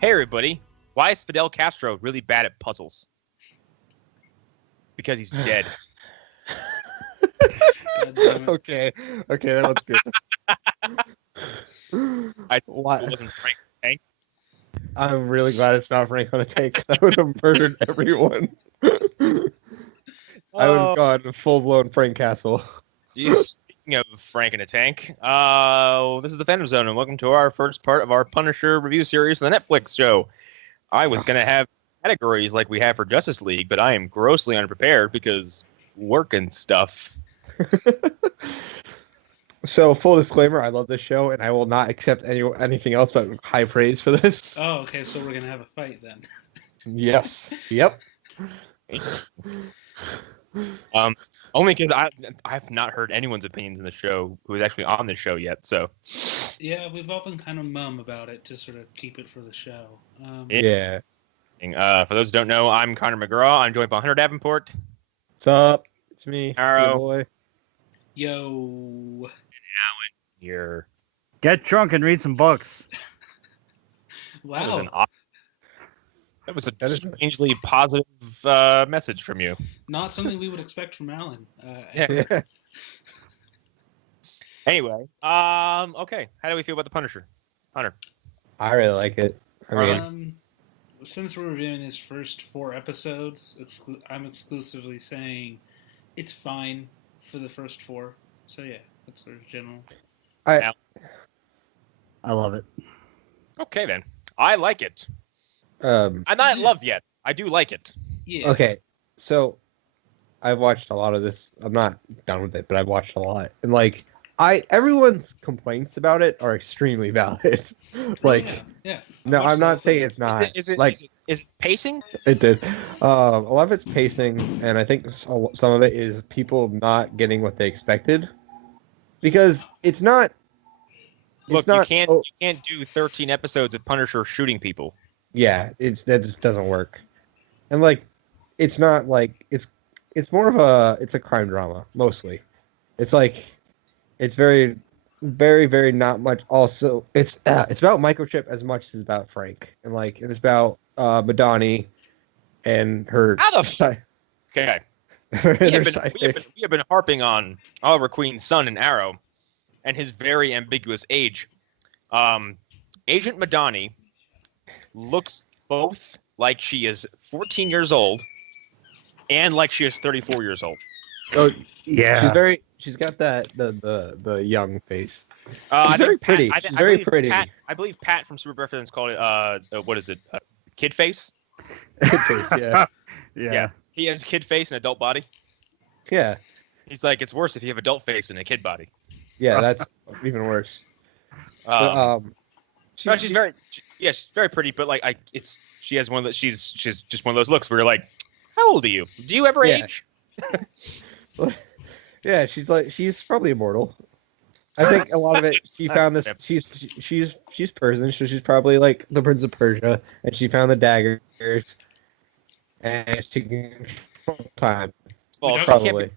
Hey everybody, why is Fidel Castro really bad at puzzles? Because he's dead. God damn it. Okay, that looks good. It Why? wasn't Frank Tank. I'm really glad it's not Frank on a take. I would have murdered everyone. I would have gone full-blown Frank Castle. Geez, speaking of Frank in a tank, this is the Phantom Zone, and welcome to our first part of our Punisher review series for the Netflix show. I was going to have categories like we have for Justice League, but I am grossly unprepared because work and stuff. So, full disclaimer, I love this show, and I will not accept anything else but high praise for this. Oh, okay, so we're gonna have a fight then. Yes. Yep. Only because I've not heard anyone's opinions in the show who is actually on the show yet. So Yeah, we've all been kind of mum about it to sort of keep it for the show. Yeah. For those who don't know, I'm Connor McGraw. I'm joined by Hunter Davenport. What's up? It's me, Arrow. boy. Yo. Allan here. Get drunk and read some books. Wow. That was a strangely positive message from you. Not something we would expect from Allan. Yeah. Anyway, okay. How do we feel about the Punisher, Hunter? I really like it. I mean, Arlen? Since we're reviewing his first 4 episodes, I'm exclusively saying it's fine for the first 4. So yeah, that's sort of general. I love it. Okay then, I like it. I'm not in love yet. I do like it. Yeah. Okay, so I've watched a lot of this. I'm not done with it, but I've watched a lot, and like everyone's complaints about it are extremely valid. Like, yeah. No, I'm not saying it's not. Is it pacing? It did. A lot of it's pacing, and I think some of it is people not getting what they expected, because it's not. Look, you can't do 13 episodes of Punisher shooting people. Yeah, that just doesn't work, and like, it's not like it's more of a crime drama mostly. It's like, it's very, very, very not much. Also, it's about Microchip as much as it's about Frank, and like it's about Madani and her. Okay. We have been harping on Oliver Queen's son in Arrow, and his very ambiguous age. Agent Madani looks both like she is 14 years old and like she is 34 years old. Oh yeah, she's got that the young face. She's very pretty. She's very pretty. I believe Pat from Super Reference called it what is it? Kid face? Kid face, yeah. Yeah. He has kid face and adult body. Yeah. He's like, it's worse if you have adult face and a kid body. Yeah, that's even worse. She's very pretty, but like she has one of those. She's just one of those looks where you're like, how old are you? Do you ever age? Yeah, she's probably immortal. I think a lot of it. She found this. She's Persian, so she's probably like the Prince of Persia, and she found the daggers, and she can control time. Well, probably.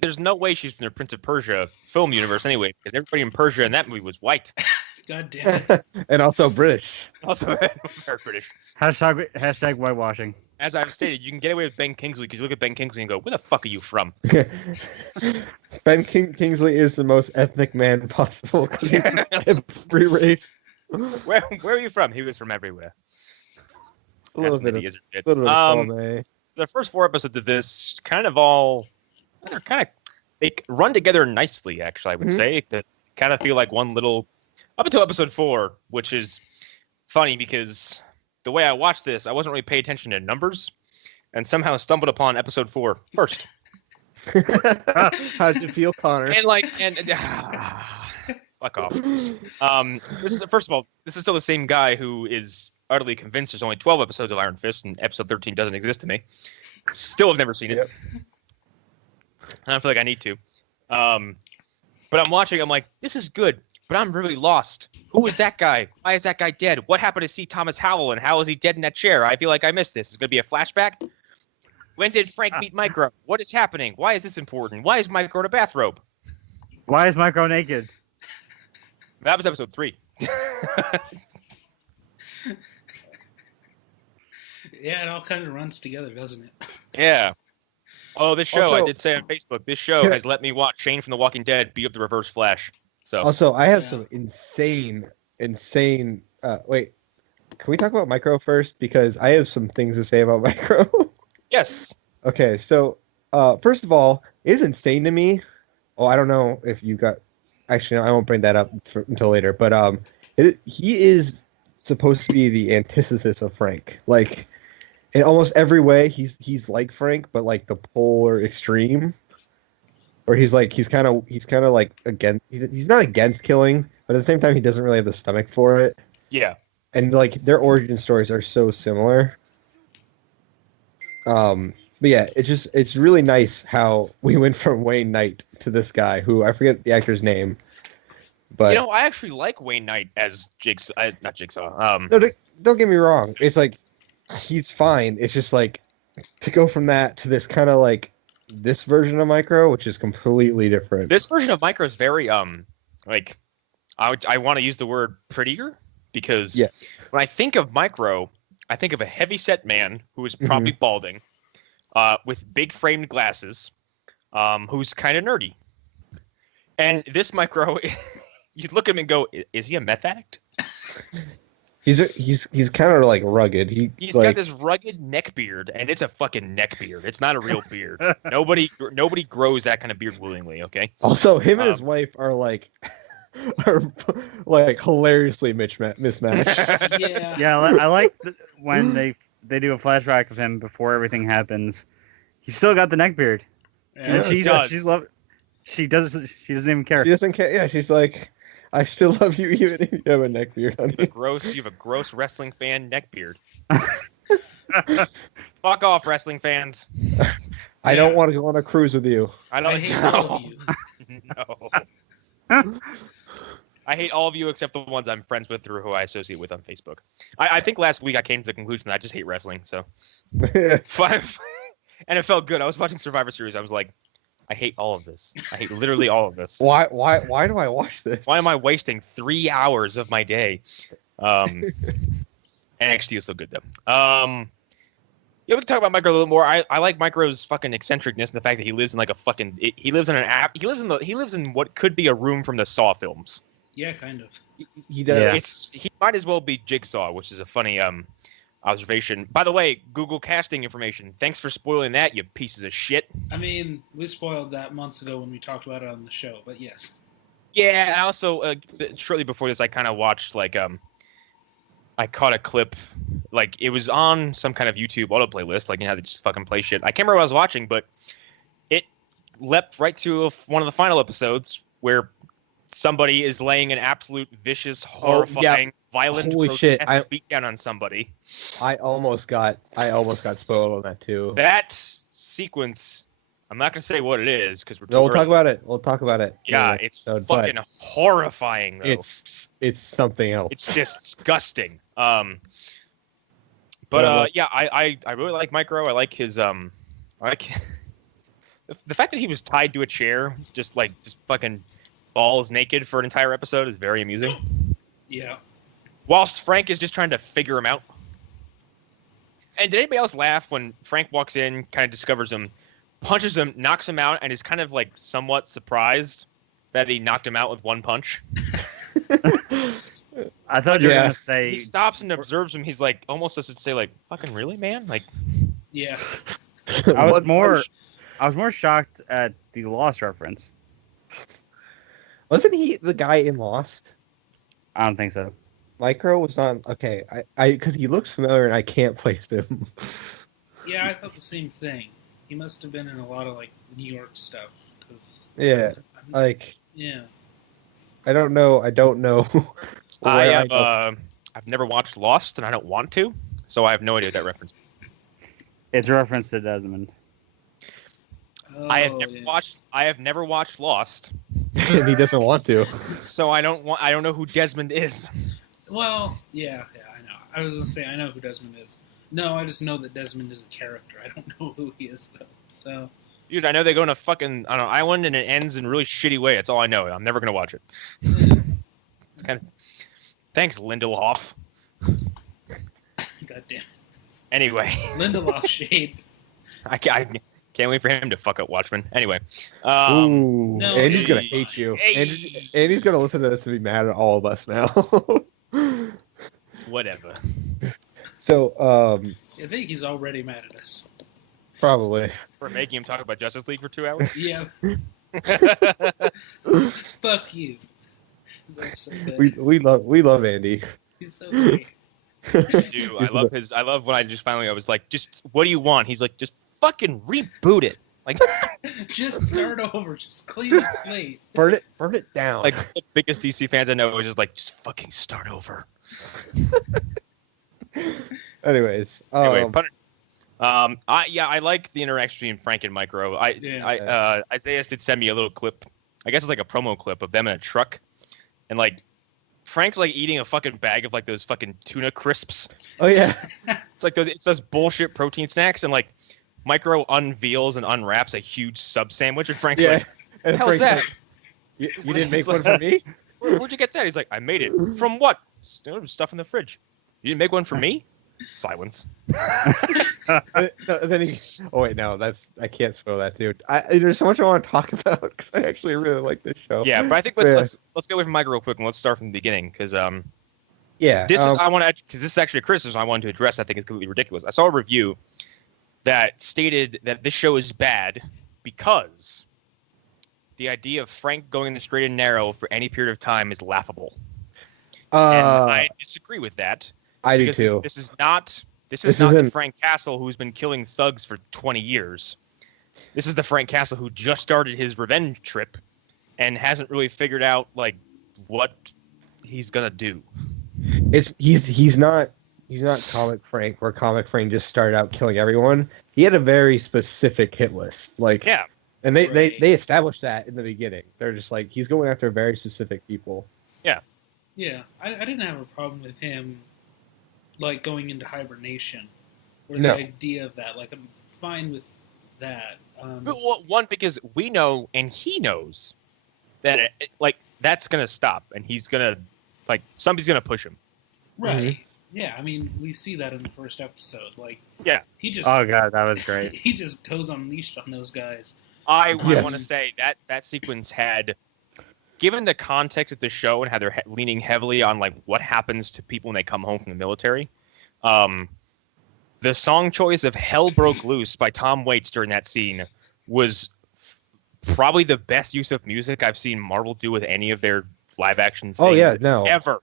There's no way she's in the Prince of Persia film universe anyway, because everybody in Persia in that movie was white. God damn it. And also British. Also very British. Hashtag whitewashing. As I've stated, you can get away with Ben Kingsley because you look at Ben Kingsley and go, where the fuck are you from? Ben Kingsley is the most ethnic man possible because he's every race. Where are you from? He was from everywhere. A little bit of the first 4 episodes of this they run together nicely, actually, I would say. They kind of feel like one little, up until episode 4, which is funny because the way I watched this, I wasn't really paying attention to numbers, and somehow stumbled upon episode 4 first. How'd you feel, Connor? Fuck off. First of all, this is still the same guy who is utterly convinced there's only 12 episodes of Iron Fist, and episode 13 doesn't exist to me. Still have never seen it. I don't feel like I need to. But I'm watching, I'm like, this is good, but I'm really lost. Who is that guy? Why is that guy dead? What happened to C. Thomas Howell, and how is he dead in that chair? I feel like I missed this. Is it going to be a flashback? When did Frank meet Micro? What is happening? Why is this important? Why is Micro in a bathrobe? Why is Micro naked? That was episode 3. Yeah, it all kind of runs together, doesn't it? Yeah. Oh, this show, Also- I did say on Facebook, this show has let me watch Shane from The Walking Dead beat up the Reverse Flash. So Also, I have Yeah. some insane. Wait, can we talk about Micro first? Because I have some things to say about Micro. yes. Okay, so first of all, it is insane to me. Oh, I don't know if you got. Actually, no, I won't bring that up until later. But he is supposed to be the antithesis of Frank. Like, in almost every way, he's like Frank, but like the polar extreme. Or he's kind of like against. He's not against killing, but at the same time, he doesn't really have the stomach for it. Yeah. And like their origin stories are so similar. But yeah, it's really nice how we went from Wayne Knight to this guy who I forget the actor's name. But You know, I actually like Wayne Knight as Jigsaw. Not Jigsaw. no, don't get me wrong. It's like he's fine. It's just like to go from that to this kind of like this version of Micro, which is completely different. This version of Micro is very like I want to use the word prettier because Yeah. when I think of Micro, I think of a heavy-set man who is probably balding, with big framed glasses, who's kind of nerdy. And this Micro, you'd look at him and go, "Is he a meth addict?" He's kind of like rugged. He's like, got this rugged neck beard, and it's a fucking neck beard. It's not a real beard. Nobody grows that kind of beard willingly. Okay. Also, him and his wife are like hilariously mismatched. Yeah. Yeah, I like when they do a flashback of him before everything happens. He's still got the neck beard, and Yeah. he does. She doesn't even care. She doesn't care. Yeah, she's like, I still love you even if you have a neck beard, honey. You have a gross wrestling fan neck beard. Fuck off, wrestling fans. I don't want to go on a cruise with you. I don't. I hate all of you. No. I hate all of you except the ones I'm friends with or who I associate with on Facebook. I think last week I came to the conclusion that I just hate wrestling. So, and it felt good. I was watching Survivor Series. I was like, I hate all of this. I hate literally all of this. Why do I watch this? Why am I wasting 3 hours of my day? NXT is still good though. Yeah, we can talk about Micro a little more. I like Micro's fucking eccentricness and the fact that he lives in like a fucking. He lives in an app. He lives in what could be a room from the Saw films. Yeah, kind of. He does. Yeah. He might as well be Jigsaw, which is a funny observation. By the way, Google casting information. Thanks for spoiling that, you pieces of shit. I mean, we spoiled that months ago when we talked about it on the show, but yes. Yeah, I also shortly before this, I kind of watched like I caught a clip, like it was on some kind of YouTube auto playlist, like you know how they just fucking play shit. I can't remember what I was watching, but it leapt right to one of the final episodes where somebody is laying an absolute vicious, horrifying, violent, Holy shit, grotesque beatdown on somebody. I almost got spoiled on that too. That sequence, I'm not gonna say what it is because No, we'll talk about it. We'll talk about it. Yeah, in the it's episode, fucking but horrifying though. it's something else. It's disgusting. But But, yeah, I really like Micro. I like his I like the fact that he was tied to a chair, just fucking balls naked for an entire episode is very amusing. Yeah. Whilst Frank is just trying to figure him out. And did anybody else laugh when Frank walks in, kind of discovers him, punches him, knocks him out, and is kind of like somewhat surprised that he knocked him out with one punch? I thought you were Yeah. gonna say He stops and observes him. He's like, almost as to say, like, fucking really, man? Like, Yeah. I was One more punch. I was more shocked at the Lost reference. Wasn't he the guy in Lost? I don't think so. Micro was on. Okay, I because he looks familiar and I can't place him. Yeah, I thought the same thing. He must have been in a lot of like New York stuff. Cause, Yeah, like yeah. I don't know. where I've never watched Lost, and I don't want to, so I have no idea what that reference. It's a reference to Desmond. Oh, I have never yeah. watched. I have never watched Lost, and he doesn't want to. so I don't know who Desmond is. Well, yeah, I know. I was gonna say I know who Desmond is. No, I just know that Desmond is a character. I don't know who he is though. So Dude, I know they go on a fucking on an island and it ends in a really shitty way. That's all I know. I'm never gonna watch it. It's kind of. Thanks, Lindelof. goddamn. Anyway, Lindelof shade. I can't wait for him to fuck up Watchmen. Anyway, Ooh, no, Andy's gonna hey, hate you. hey. Andy's gonna listen to this and be mad at all of us now. whatever. So, I think he's already mad at us. probably. For making him talk about Justice League for 2 hours. Yeah. Fuck you. That's so good. We love Andy. He's so great. Dude, I love when I was like, just what do you want? He's like, just fucking reboot it. Like, Just start over. Just clean the slate. burn it down. like the biggest DC fans I know was just like, just fucking start over. Anyways, Anyway, I like the interaction between Frank and Micro. Isaiah did send me a little clip. I guess it's like a promo clip of them in a truck, and like Frank's like eating a fucking bag of like those fucking tuna crisps. oh yeah, It's like those bullshit protein snacks, and like Micro unveils and unwraps a huge sub sandwich, and Frank's yeah. like, And hell's Frank's that? like, you didn't make one for me? Where'd you get that? He's like, I made it. From what? Stuff in the fridge. You didn't make one for me? Silence. Then he. Oh wait, no, I can't spoil that, dude. There's so much I want to talk about because I actually really like this show. Yeah, but I think let's get away from Micro real quick and let's start from the beginning because Yeah, this is actually a criticism I wanted to address. I think is completely ridiculous. I saw a review that stated that this show is bad because the idea of Frank going in the straight and narrow for any period of time is laughable. And I disagree with that. I do because too. This is not the isn't- Frank Castle who's been killing thugs for 20 years. This is the Frank Castle who just started his revenge trip and hasn't really figured out like what he's gonna do. He's not Comic Frank, where Comic Frank just started out killing everyone. He had a very specific hit list, like Yeah, and they Right. established that in the beginning. They're just like he's going after very specific people. Yeah, I didn't have a problem with him, like, going into hibernation, or No. the idea of that. Like, I'm fine with that. but one because we know and he knows that like that's gonna stop and he's gonna like somebody's gonna push him. Right. Yeah, I mean, we see that in the first episode. Like, Yeah. he just Oh god, that was great. he just goes unleashed on those guys. I Yes. want to say that sequence had, given the context of the show and how they're leaning heavily on like what happens to people when they come home from the military, the song choice of "Hell Broke Loose" by Tom Waits during that scene was probably the best use of music I've seen Marvel do with any of their live action things Oh yeah, no. ever.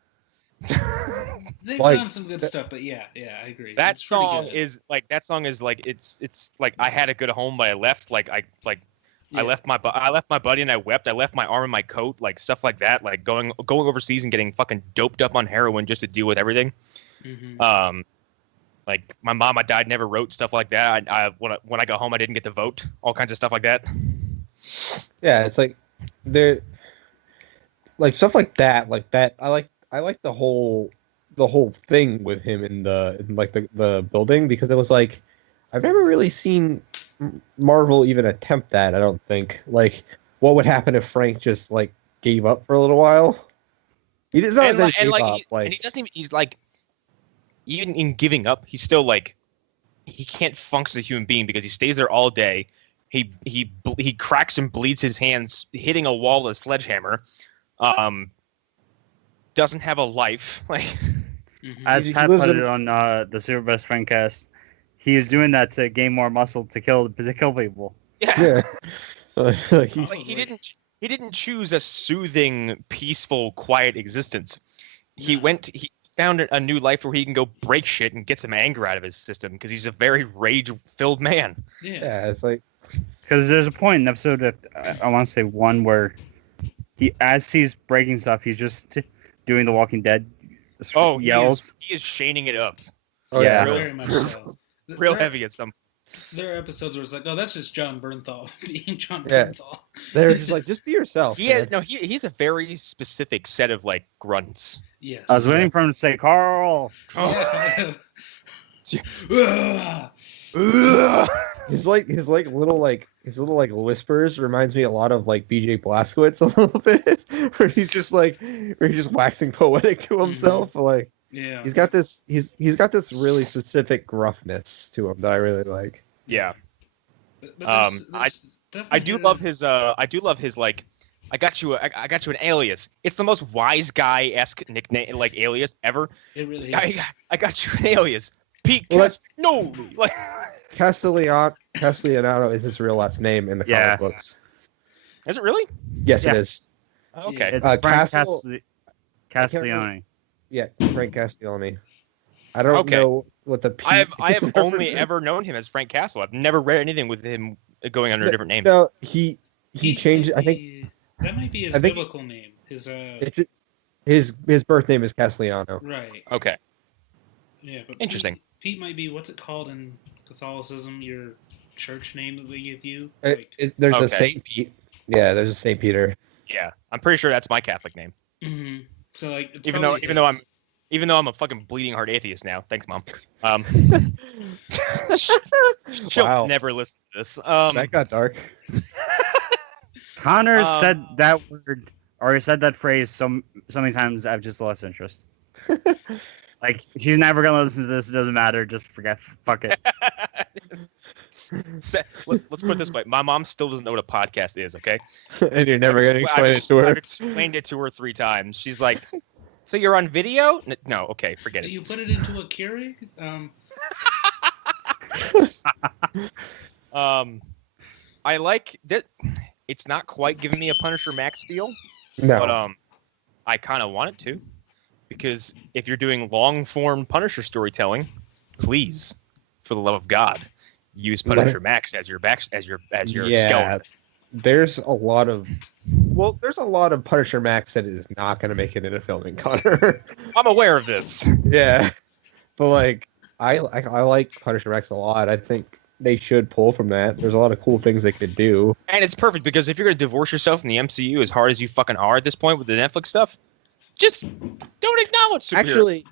They've Like, done some good stuff, but yeah, I agree. That It's pretty song good. is like it's like I had a good home, but I left I Yeah. left my buddy and I wept. I left my arm in my coat, like stuff like that. Like going overseas and getting fucking doped up on heroin just to deal with everything. Mhm. Mm-hmm. Like my mom I died never wrote stuff like that. When I got home I didn't get to vote. All kinds of stuff like that. Yeah, it's like they're like stuff like that. Like that, I like the whole thing with him in the building because it was like I've never really seen Marvel even attempt that. I don't think like what would happen if Frank just like gave up for a little while. He does not And gave like up. and he doesn't even. He's like even in giving up, he's still like he can't function as a human being because he stays there all day. He cracks and bleeds his hands hitting a wall with a sledgehammer. Doesn't have a life. Like Mhm. As He Pat lives put in- it on the Super Best Friend cast, he was doing that to gain more muscle to kill people. Yeah. Like, he- Like, he didn't choose a soothing, peaceful, quiet existence. He No. he found a new life where he can go break shit and get some anger out of his system because he's a very rage-filled man. yeah, it's like Because there's a point in episode that I want to say 1 where as he's breaking stuff, he's just doing the Walking Dead yells. He is shaning it up oh Yeah. yeah. Very much so. real There- heavy at some. There are episodes where it's like, oh, that's just John Bernthal being John Yeah. Bernthal. They're just like just be yourself. man. He's a very specific set of like grunts. Yes. I was waiting for him to say, Carl. Yeah. His little whispers reminds me a lot of like BJ Blazkowicz a little bit, where he's just waxing poetic to himself. Like Yeah. He's got this really specific gruffness to him that I really like. Yeah. But I do love his like, I got you an alias. It's the most wise guy-esque nickname, like alias ever. It really is. I got you an alias. Pete no, like Castellano is his real last name in the comic books. Is it really? Yes, it is. Okay. It's Frank Castellani. Yeah, Frank Castellani. I don't know what the P I have only ever known him as Frank Castle. I've never read anything with him going under a different name. No, he changed. I think that might be his biblical name. His birth name is Castellano. Right. Okay. Yeah, but interesting. Pete might be, what's it called in Catholicism? Your church name that they give you? There's a Saint Pete. Yeah, there's a Saint Peter. Yeah, I'm pretty sure that's my Catholic name. Mm-hmm. So like, even though I'm a fucking bleeding heart atheist now. Thanks, Mom. She'll never listen to this. That got dark. Connor said that word, or he said that phrase so many times. I've just lost interest. Like, she's never gonna listen to this. It doesn't matter. Just forget. Fuck it. Let's put it this way. My mom still doesn't know what a podcast is. Okay. And you're never gonna explain it to her. I've explained it to her 3 times. She's like, "So you're on video?" No. Okay, forget it. Do you put it into a Keurig? I like that. It's not quite giving me a Punisher Max feel. No. But I kind of want it to, because if you're doing long form Punisher storytelling, please, for the love of God, use Punisher Max as your skeleton. There's a lot of Punisher Max that is not going to make it into filming, Connor. I'm aware of this. Yeah, but like I like Punisher Max a lot. I think they should pull from that. There's a lot of cool things they could do. And it's perfect, because if you're going to divorce yourself from the MCU as hard as you fucking are at this point with the Netflix stuff, just don't acknowledge superheroes.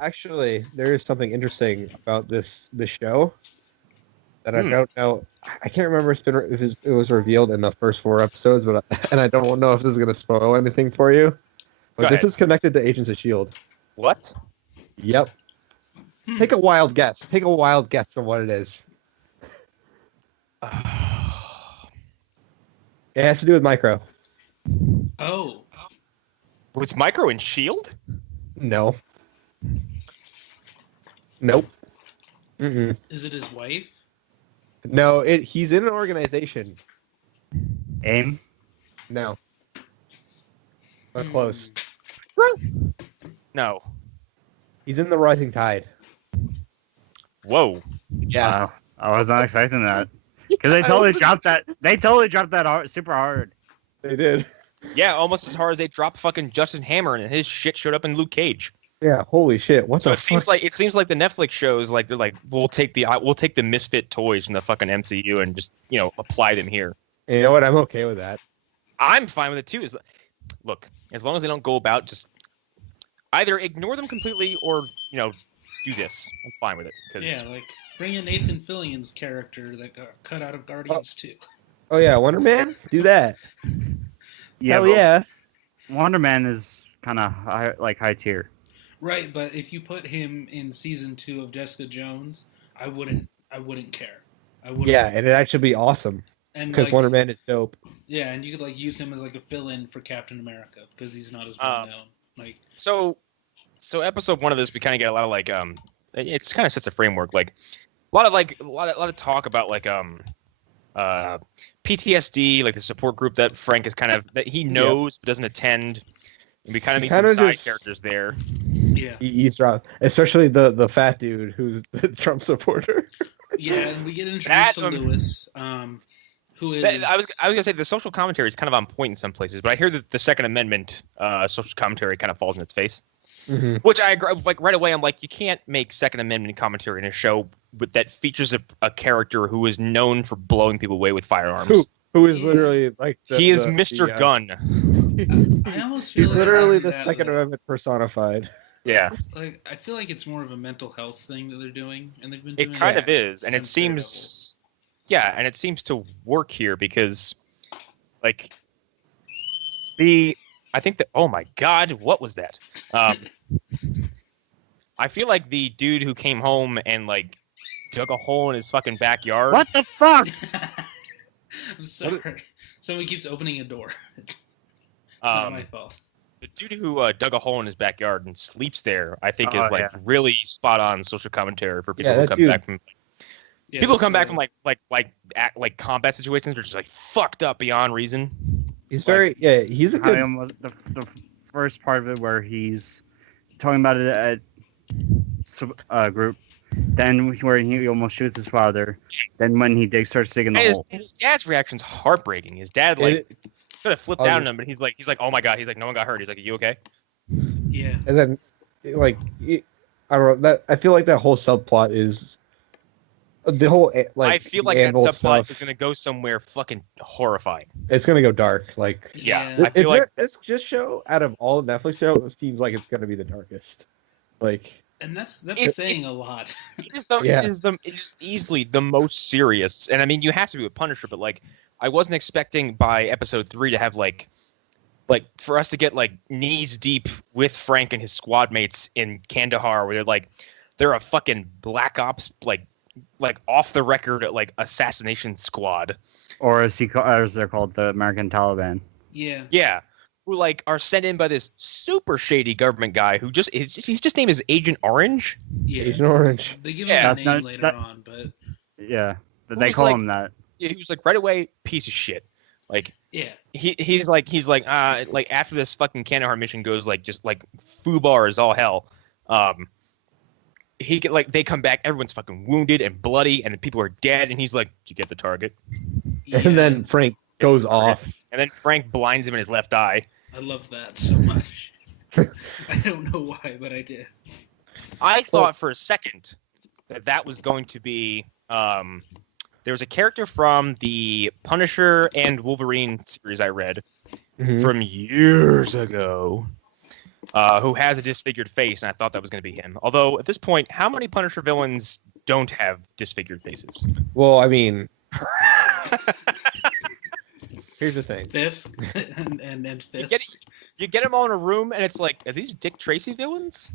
Actually, there is something interesting about this show that I don't know. I can't remember if it was revealed in the first 4 episodes, and I don't know if this is going to spoil anything for you. But this is connected to Agents of S.H.I.E.L.D. What? Yep. Take a wild guess. Take a wild guess on what it is. It has to do with Micro. Oh. Was Micro in S.H.I.E.L.D.? No. Nope. Mm-mm. Is it his wife? No, he's in an organization. AIM? No. But close. No. He's in the Rising Tide. Whoa. Yeah. Wow. I was not expecting that. Because they totally dropped that. They totally dropped that super hard. They did. Yeah, almost as hard as they dropped fucking Justin Hammer, and his shit showed up in Luke Cage. Yeah, holy shit! What the fuck? It seems like the Netflix shows, like, they're like, we'll take the misfit toys from the fucking MCU and just, apply them here. You know what? I'm okay with that. I'm fine with it too. Look, as long as they don't go about just either ignore them completely or do this, I'm fine with it. Yeah, like bring in Nathan Fillion's character that got cut out of Guardians 2. Oh yeah, Wonder Man, do that. Yeah, hell yeah. Wonder Man is kind of high tier. Right, but if you put him in season 2 of Jessica Jones, I wouldn't care. Yeah, and it'd actually be awesome. Because Wonder Man is dope. Yeah, and you could use him as a fill-in for Captain America because he's not as well known. So episode 1 of this, we kind of get a lot of it's kind of sets a framework, a lot of talk about PTSD, like the support group that Frank is that he knows but doesn't attend, and we kind of meet some side characters there. Yeah, he eavesdrops, especially the fat dude who's the Trump supporter. Yeah, and we get introduced to Lewis, who is. I was gonna say the social commentary is kind of on point in some places, but I hear that the Second Amendment social commentary kind of falls in its face. Mm-hmm. Which I agree. Right away, I'm like, you can't make Second Amendment commentary in a show that features a character who is known for blowing people away with firearms. Who is literally he is Mr. Gun. I almost feel he's literally the Second Amendment personified. Yeah. I feel like it's more of a mental health thing that they're doing, and they've been doing it. Kind of is, and it seems, and it seems to work here because, I think that. Oh my God, what was that? I feel like the dude who came home and like dug a hole in his fucking backyard. What the fuck? I'm sorry. Someone keeps opening a door. It's not my fault. The dude who dug a hole in his backyard and sleeps there, I think, is like yeah. really spot on social commentary for people Yeah, who that come dude- back from Yeah, people who that's come back the- from like combat situations are just like fucked up beyond reason. He's Like- very he's a I good almost the first part of it where he's talking about it at group, then where he almost shoots his father, then when he starts digging the And hole. his dad's reaction's heartbreaking. His dad like sort of flipped Oh, down yeah. on him, but he's like, oh my god, he's like, no one got hurt. He's like, are you okay? Yeah. and then like I don't know that I feel like that whole subplot is the whole like I feel like that Anvil subplot stuff, is gonna go somewhere fucking horrifying. it's gonna go dark. Like Yeah. Yeah. I feel like this just show out of all the Netflix shows, it seems like it's gonna be the darkest. Like And that's It's- saying it's- a lot. it Yeah. is easily the most serious. And I mean, you have to be with Punisher, but like, I wasn't expecting by episode 3 to have like for us to get like knees deep with Frank and his squad mates in Kandahar, where they're a fucking black ops like off the record like assassination squad. Or as they're called, the American Taliban. Yeah. Yeah. Who like are sent in by this super shady government guy who his just name is Agent Orange. Yeah. Agent Orange. They give Yeah, him a that's name not- later that- on, but Yeah, Who they was call like- him that. He was like right away piece of shit. Like yeah. he's like after this fucking Kandahar mission goes like just like foobar is all hell. They come back, everyone's fucking wounded and bloody, and people are dead, and he's like, "Did you get the target?" Yeah. And then Frank goes off. And then Frank blinds him in his left eye. I love that so much. I don't know why, but I did. I thought for a second that was going to be there was a character from the Punisher and Wolverine series I read Mhm. from years ago who has a disfigured face, and I thought that was going to be him. Although at this point, how many Punisher villains don't have disfigured faces? Well, I mean, here's the thing. Fisk and Fisk. You get them all in a room, and it's like, are these Dick Tracy villains?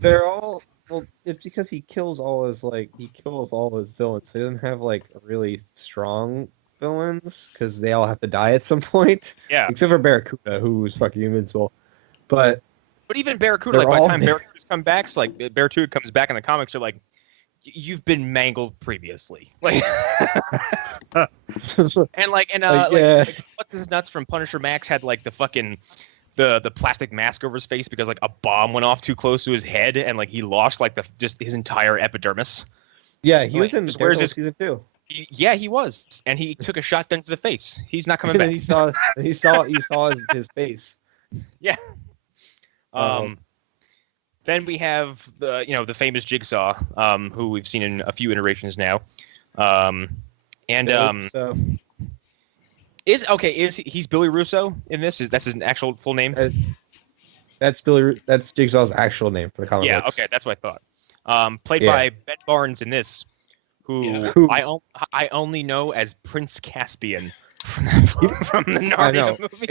They're all well. It's because he kills all his villains. So he doesn't have like really strong villains because they all have to die at some point. Yeah. Except for Barracuda, who's fucking invincible. But But even Barracuda, They're like by the all time there. Barracuda's come back, so, like Barracuda comes back in the comics, you're like, you've been mangled previously. Like, and yeah. what's his nuts from Punisher Max had like the fucking the plastic mask over his face because like a bomb went off too close to his head, and like he lost like just his entire epidermis. Yeah, he Like, was in just where's Daredevil his- season 2. Yeah, he was, and he took a shotgun to the face. He's not coming And then back. he saw his face. Then we have the famous Jigsaw, who we've seen in a few iterations now, So he's Billy Russo in this? That's his actual full name? that's Jigsaw's actual name for the comic Yeah, books. okay, that's what I thought. Played Yeah. by Ben Barnes in this, who Yeah. I only know as Prince Caspian from the I know. Narnia movie.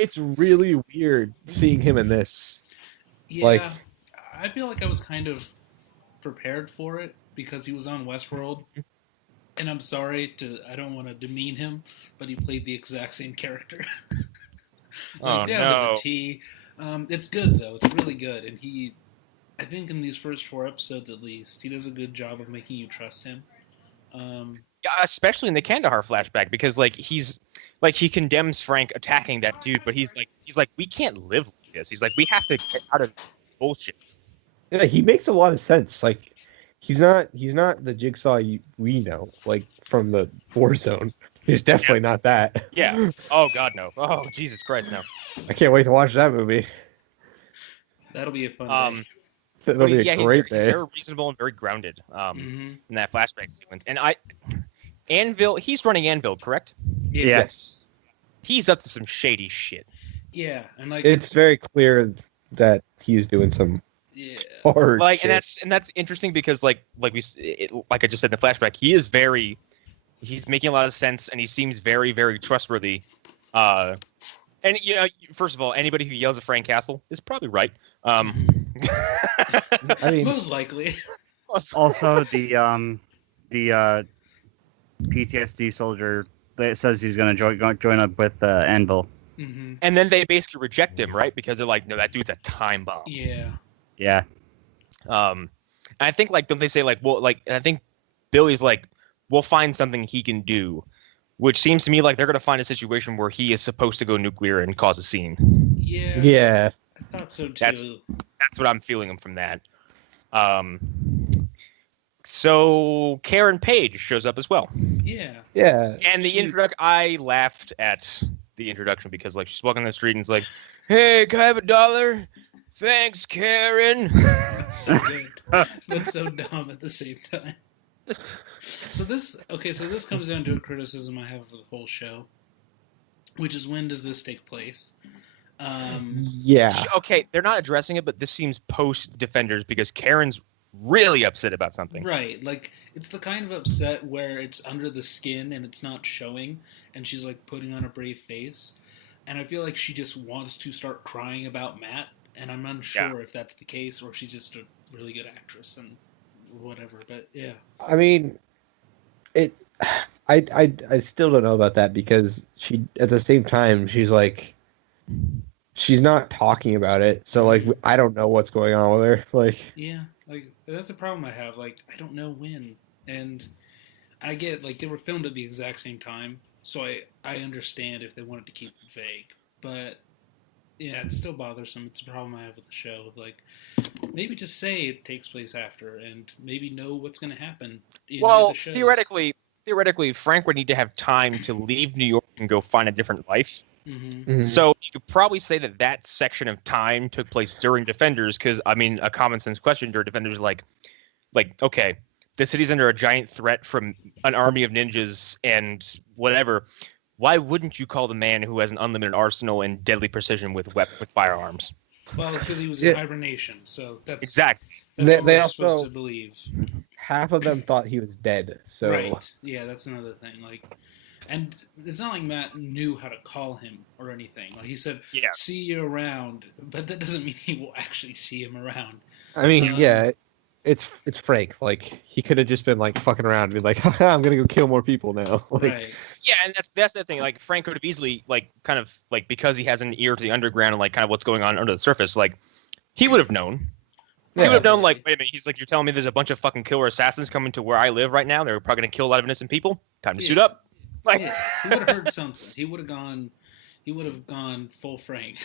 It's really weird seeing him in this. Yeah, Like- I feel like I was kind of prepared for it because he was on Westworld, and I'm sorry I don't want to demean him, but he played the exact same character. Oh, down to no. the T. It's good though; it's really good, and I think in these first 4 episodes at least, he does a good job of making you trust him. Yeah, especially in the Kandahar flashback, because like he condemns Frank attacking that dude, but he's like we can't live like this. He's like we have to get out of bullshit. Yeah, he makes a lot of sense. Like he's not the Jigsaw we know, like from the Warzone. He's definitely not that. Yeah. Oh God, no. Oh Jesus Christ, no. I can't wait to watch that movie. That'll be a fun day. That'll be a he's great very, day. he's very reasonable and very grounded Mhm. in that flashback sequence. And Anvil, he's running Anvil, correct? Yeah, Yes. He's up to some shady shit. yeah, and like It's very clear that he's doing some yeah, hard Like, shit. and that's interesting because like I just said in the flashback, he's making a lot of sense and he seems very, very trustworthy. And first of all, anybody who yells at Frank Castle is probably right. I mean, Most likely. Also, the PTSD soldier that says he's going to join up with Anvil. Mm-hmm. And then they basically reject him, right? Because they're like, no, that dude's a time bomb. Yeah. Yeah. I think like, don't they say like, well, like, I think Billy's like, we'll find something he can do, which seems to me like they're going to find a situation where he is supposed to go nuclear and cause a scene. Yeah. yeah. I thought so too. That's what I'm feeling from that. So Karen Page shows up as well. Yeah. Yeah. And the introduction, I laughed at the introduction because like she's walking down the street and it's like, hey, can I have $1? Thanks, Karen. So good. But so dumb at the same time. So this comes down to a criticism I have of the whole show, which is, when does this take place? Yeah. Okay, they're not addressing it, but this seems post Defenders because Karen's really upset about something. Right, like it's the kind of upset where it's under the skin and it's not showing, and she's like putting on a brave face, and I feel like she just wants to start crying about Matt, and I'm unsure if that's the case or she's just a really good actress and whatever. But yeah, I mean, I still don't know about that because she, at the same time, she's like, she's not talking about it, so like I don't know what's going on with her. Like, yeah, like that's a problem I have. Like, I don't know when, and I get like they were filmed at the exact same time, so I understand if they wanted to keep it vague, but yeah, it's still bothersome. It's a problem I have with the show. Like, maybe just say it takes place after, and maybe know what's going to happen. Well, theoretically, Frank would need to have time to leave New York and go find a different life. Mm-hmm. Mhm. So you could probably say that section of time took place during Defenders, because I mean, a common sense question during Defenders is like, okay, the city's under a giant threat from an army of ninjas and whatever. Why wouldn't you call the man who has an unlimited arsenal and deadly precision with firearms? Well, because he was in hibernation, so that's Exactly. That's They what we're also- supposed to believe. half of them thought he was dead. So Right. Yeah, that's another thing. Like, and it's not like Matt knew how to call him or anything. Like, he said, Yeah. "See you around," but that doesn't mean he will actually see him around. I mean, yeah, it's Frank. Like, he could have just been like fucking around and be like, haha, I'm gonna go kill more people now. Like, Right. Yeah, and that's the thing. Like, Frank could have easily, like, kind of, like, because he has an ear to the underground and, like, kind of what's going on under the surface, like, he would have known. He would have known, like, wait a minute, he's like, you're telling me there's a bunch of fucking killer assassins coming to where I live right now? They're probably going to kill a lot of innocent people? Time to suit up. Like, Yeah, he would have heard something. He would have gone full Frank.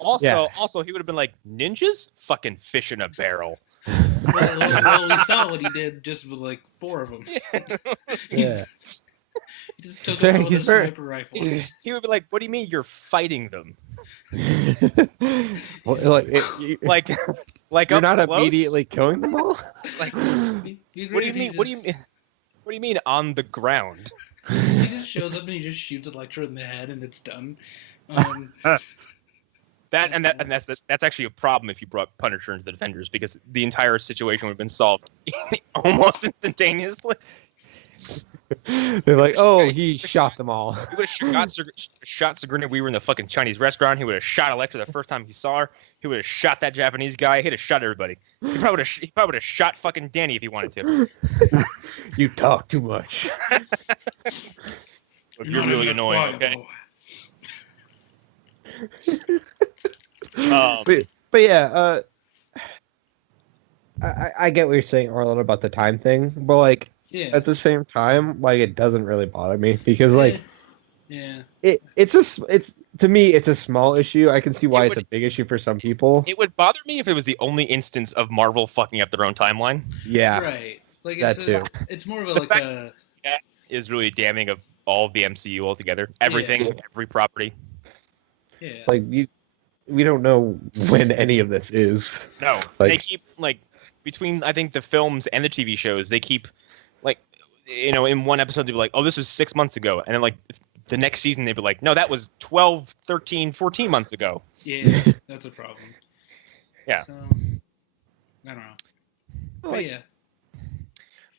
Also, he would have been like, ninjas? Fucking fish in a barrel. well, we saw what he did just with like 4 of them. yeah. He just took them with a He's very- sniper rifle. He would be like, what do you mean you're fighting them? Well, Like, like you're up not close? immediately killing them all. Like, It'd be what do you great if mean? he What do you mean? What do you mean on the ground? He just shows up and he just shoots Electra in the head and it's done. That's actually a problem if you brought Punisher into the Defenders, because the entire situation would have been solved almost instantaneously. They're like, oh, he shot them all. He would have shot Sigourney Weaver in the fucking Chinese restaurant. He would have shot Electra the first time he saw her. He would have shot that Japanese guy. He'd have shot everybody. He probably would have shot fucking Danny if he wanted to. You talk too much. You're really annoying. Okay. But yeah, I get what you're saying, Arlen, about the time thing, but like Yeah. at the same time, like it doesn't really bother me because like Yeah. it's to me it's a small issue. I can see why it's would- a big issue for some people. It would bother me if it was the only instance of Marvel fucking up their own timeline. Yeah, Right. Like that it's too. it's more of a The like fact- a Is really damning of all of the MCU altogether. Everything, every property. yeah. It's like we don't know when any of this is. No, Like- they keep like between I think the films and the TV shows, they keep like in one episode they'd be like, oh, this was 6 months ago, and then like the next season they'd be like, no, that was 12, 13, 14 months ago. Yeah, that's a problem. Yeah. So, I don't know. But Like- yeah.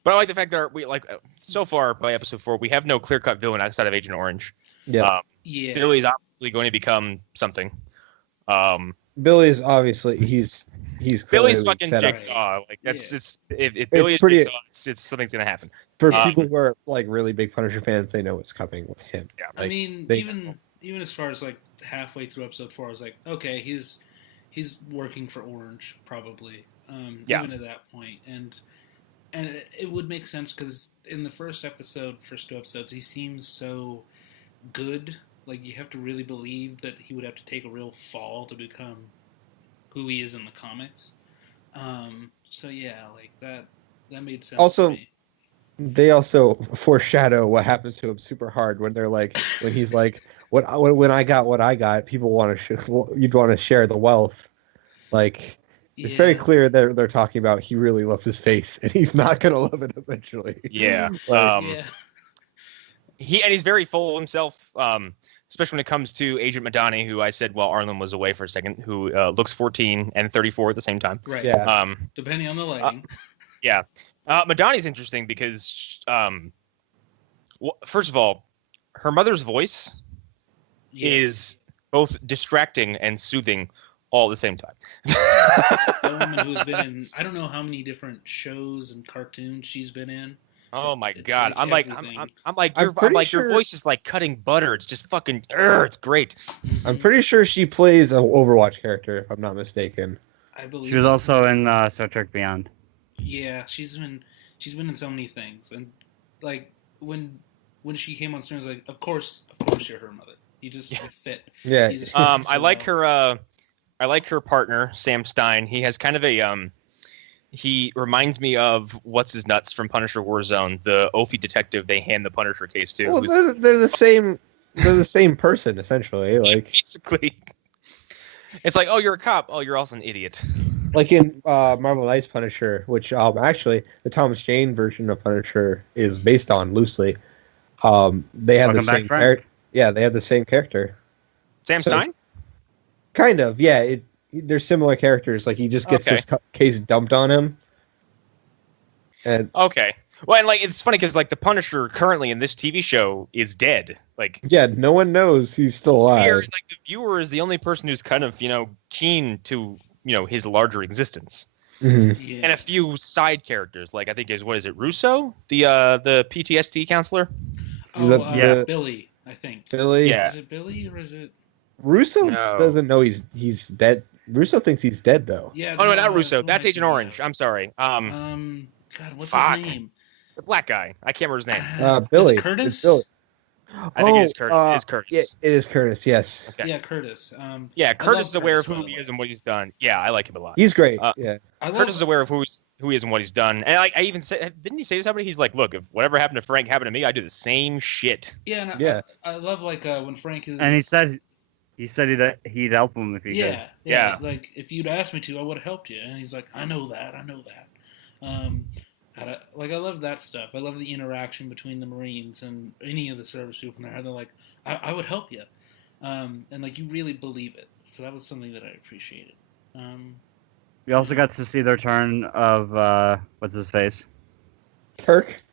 But I like the fact that we like so far by episode 4 we have no clear cut villain outside of Agent Orange. Yeah, Yeah. Billy's obviously going to become something. Billy is obviously he's he's Billy's clearly fucking set up. Jigsaw. Like that's Yeah. it's if Billy is pretty- Jigsaw, it's something's gonna happen. For Um, people who are like really big Punisher fans, they know what's coming with him. Yeah. I Like, mean, they- even as far as like halfway through episode 4, I was like, okay, he's working for Orange probably. Yeah. Even at that point, and it would make sense because in the first 2 episodes, he seems so good. Like you have to really believe that he would have to take a real fall to become who he is in the comics. So yeah, like that made sense. Also, to me. They also foreshadow what happens to him super hard when they're like, when he's like, when I got what I got, people want to you'd want to share the wealth. Like it's very Yeah. clear that they're talking about he really loved his face and he's not gonna love it eventually. Yeah. Like, Yeah. He's very full of himself. Especially when it comes to Agent Madani, who I said while Arlen was away for a second, who looks 14 and 34 at the same time. Right. Yeah. Depending on the lighting. Madani's interesting because, first of all, her mother's voice is both distracting and soothing all at the same time. A woman who's been in I don't know how many different shows and cartoons she's been in. Oh my It's god! like I'm everything. like I'm your pretty sure- voice is like cutting butter. It's just fucking. It's great. I'm pretty sure she plays an Overwatch character, if I'm not mistaken. I believe She was also in Star Trek Beyond. Yeah, she's been in so many things, and like when she came on screen, I was like, of course you're her mother. You just fit. Yeah. You just fit I so like well. her. I like her partner, Sam Stein. He has kind of a He reminds me of what's his nuts from Punisher Warzone, the Ophi detective they hand the Punisher case to. Well, who's they're the same. They're the same person essentially. Like basically, it's like, oh, you're a cop. Oh, you're also an idiot. like in Marvel Knights Punisher, which actually the Thomas Jane version of Punisher is based on loosely. They have Welcome the back, same Frank. character. Yeah, they have the same character. Sam So- Stein. Kind of, yeah. They're similar characters. Like he just gets Okay. this case dumped on him, and Okay. Well, and like it's funny because like the Punisher currently in this TV show is dead. Like yeah, no one knows he's still alive. here, like the viewer is the only person who's kind of keen to his larger existence. Mhm. Yeah. And a few side characters, like I think is what is it, Russo, the PTSD counselor? the- Billy, I think. Billy. Yeah. Is it Billy or is it? Russo No. doesn't know he's dead. Russo thinks he's dead though. Yeah. Oh no, not Russo. who That's am I Agent thinking Orange. of? I'm sorry. God, what's fuck. his name? The black guy. I can't remember his name. Billy. Is it Curtis? It's Billy. I think it is Curtis. It is Curtis. Yeah, it is Curtis. Yes, Okay. Yeah, Curtis. Yeah, I Curtis love is aware of Curtis, who by he the is way. and what he's done. Yeah, I like him a lot. he's great. Uh, Yeah, I love Curtis is aware of who he is and what he's done. And like I even said, didn't he say to somebody? He's like, look, if whatever happened to Frank happened to me, I do the same shit. Yeah, and Yeah. I love like when Frank is. And he said he'd help him if he could. Yeah. Yeah. Like if you'd asked me to, I would have helped you. And he's like, I know that. I love that stuff. I love the interaction between the Marines and any of the service people in there. They're like, I would help you, and like you really believe it. So that was something that I appreciated. We also got to see the return of what's his face. Kirk.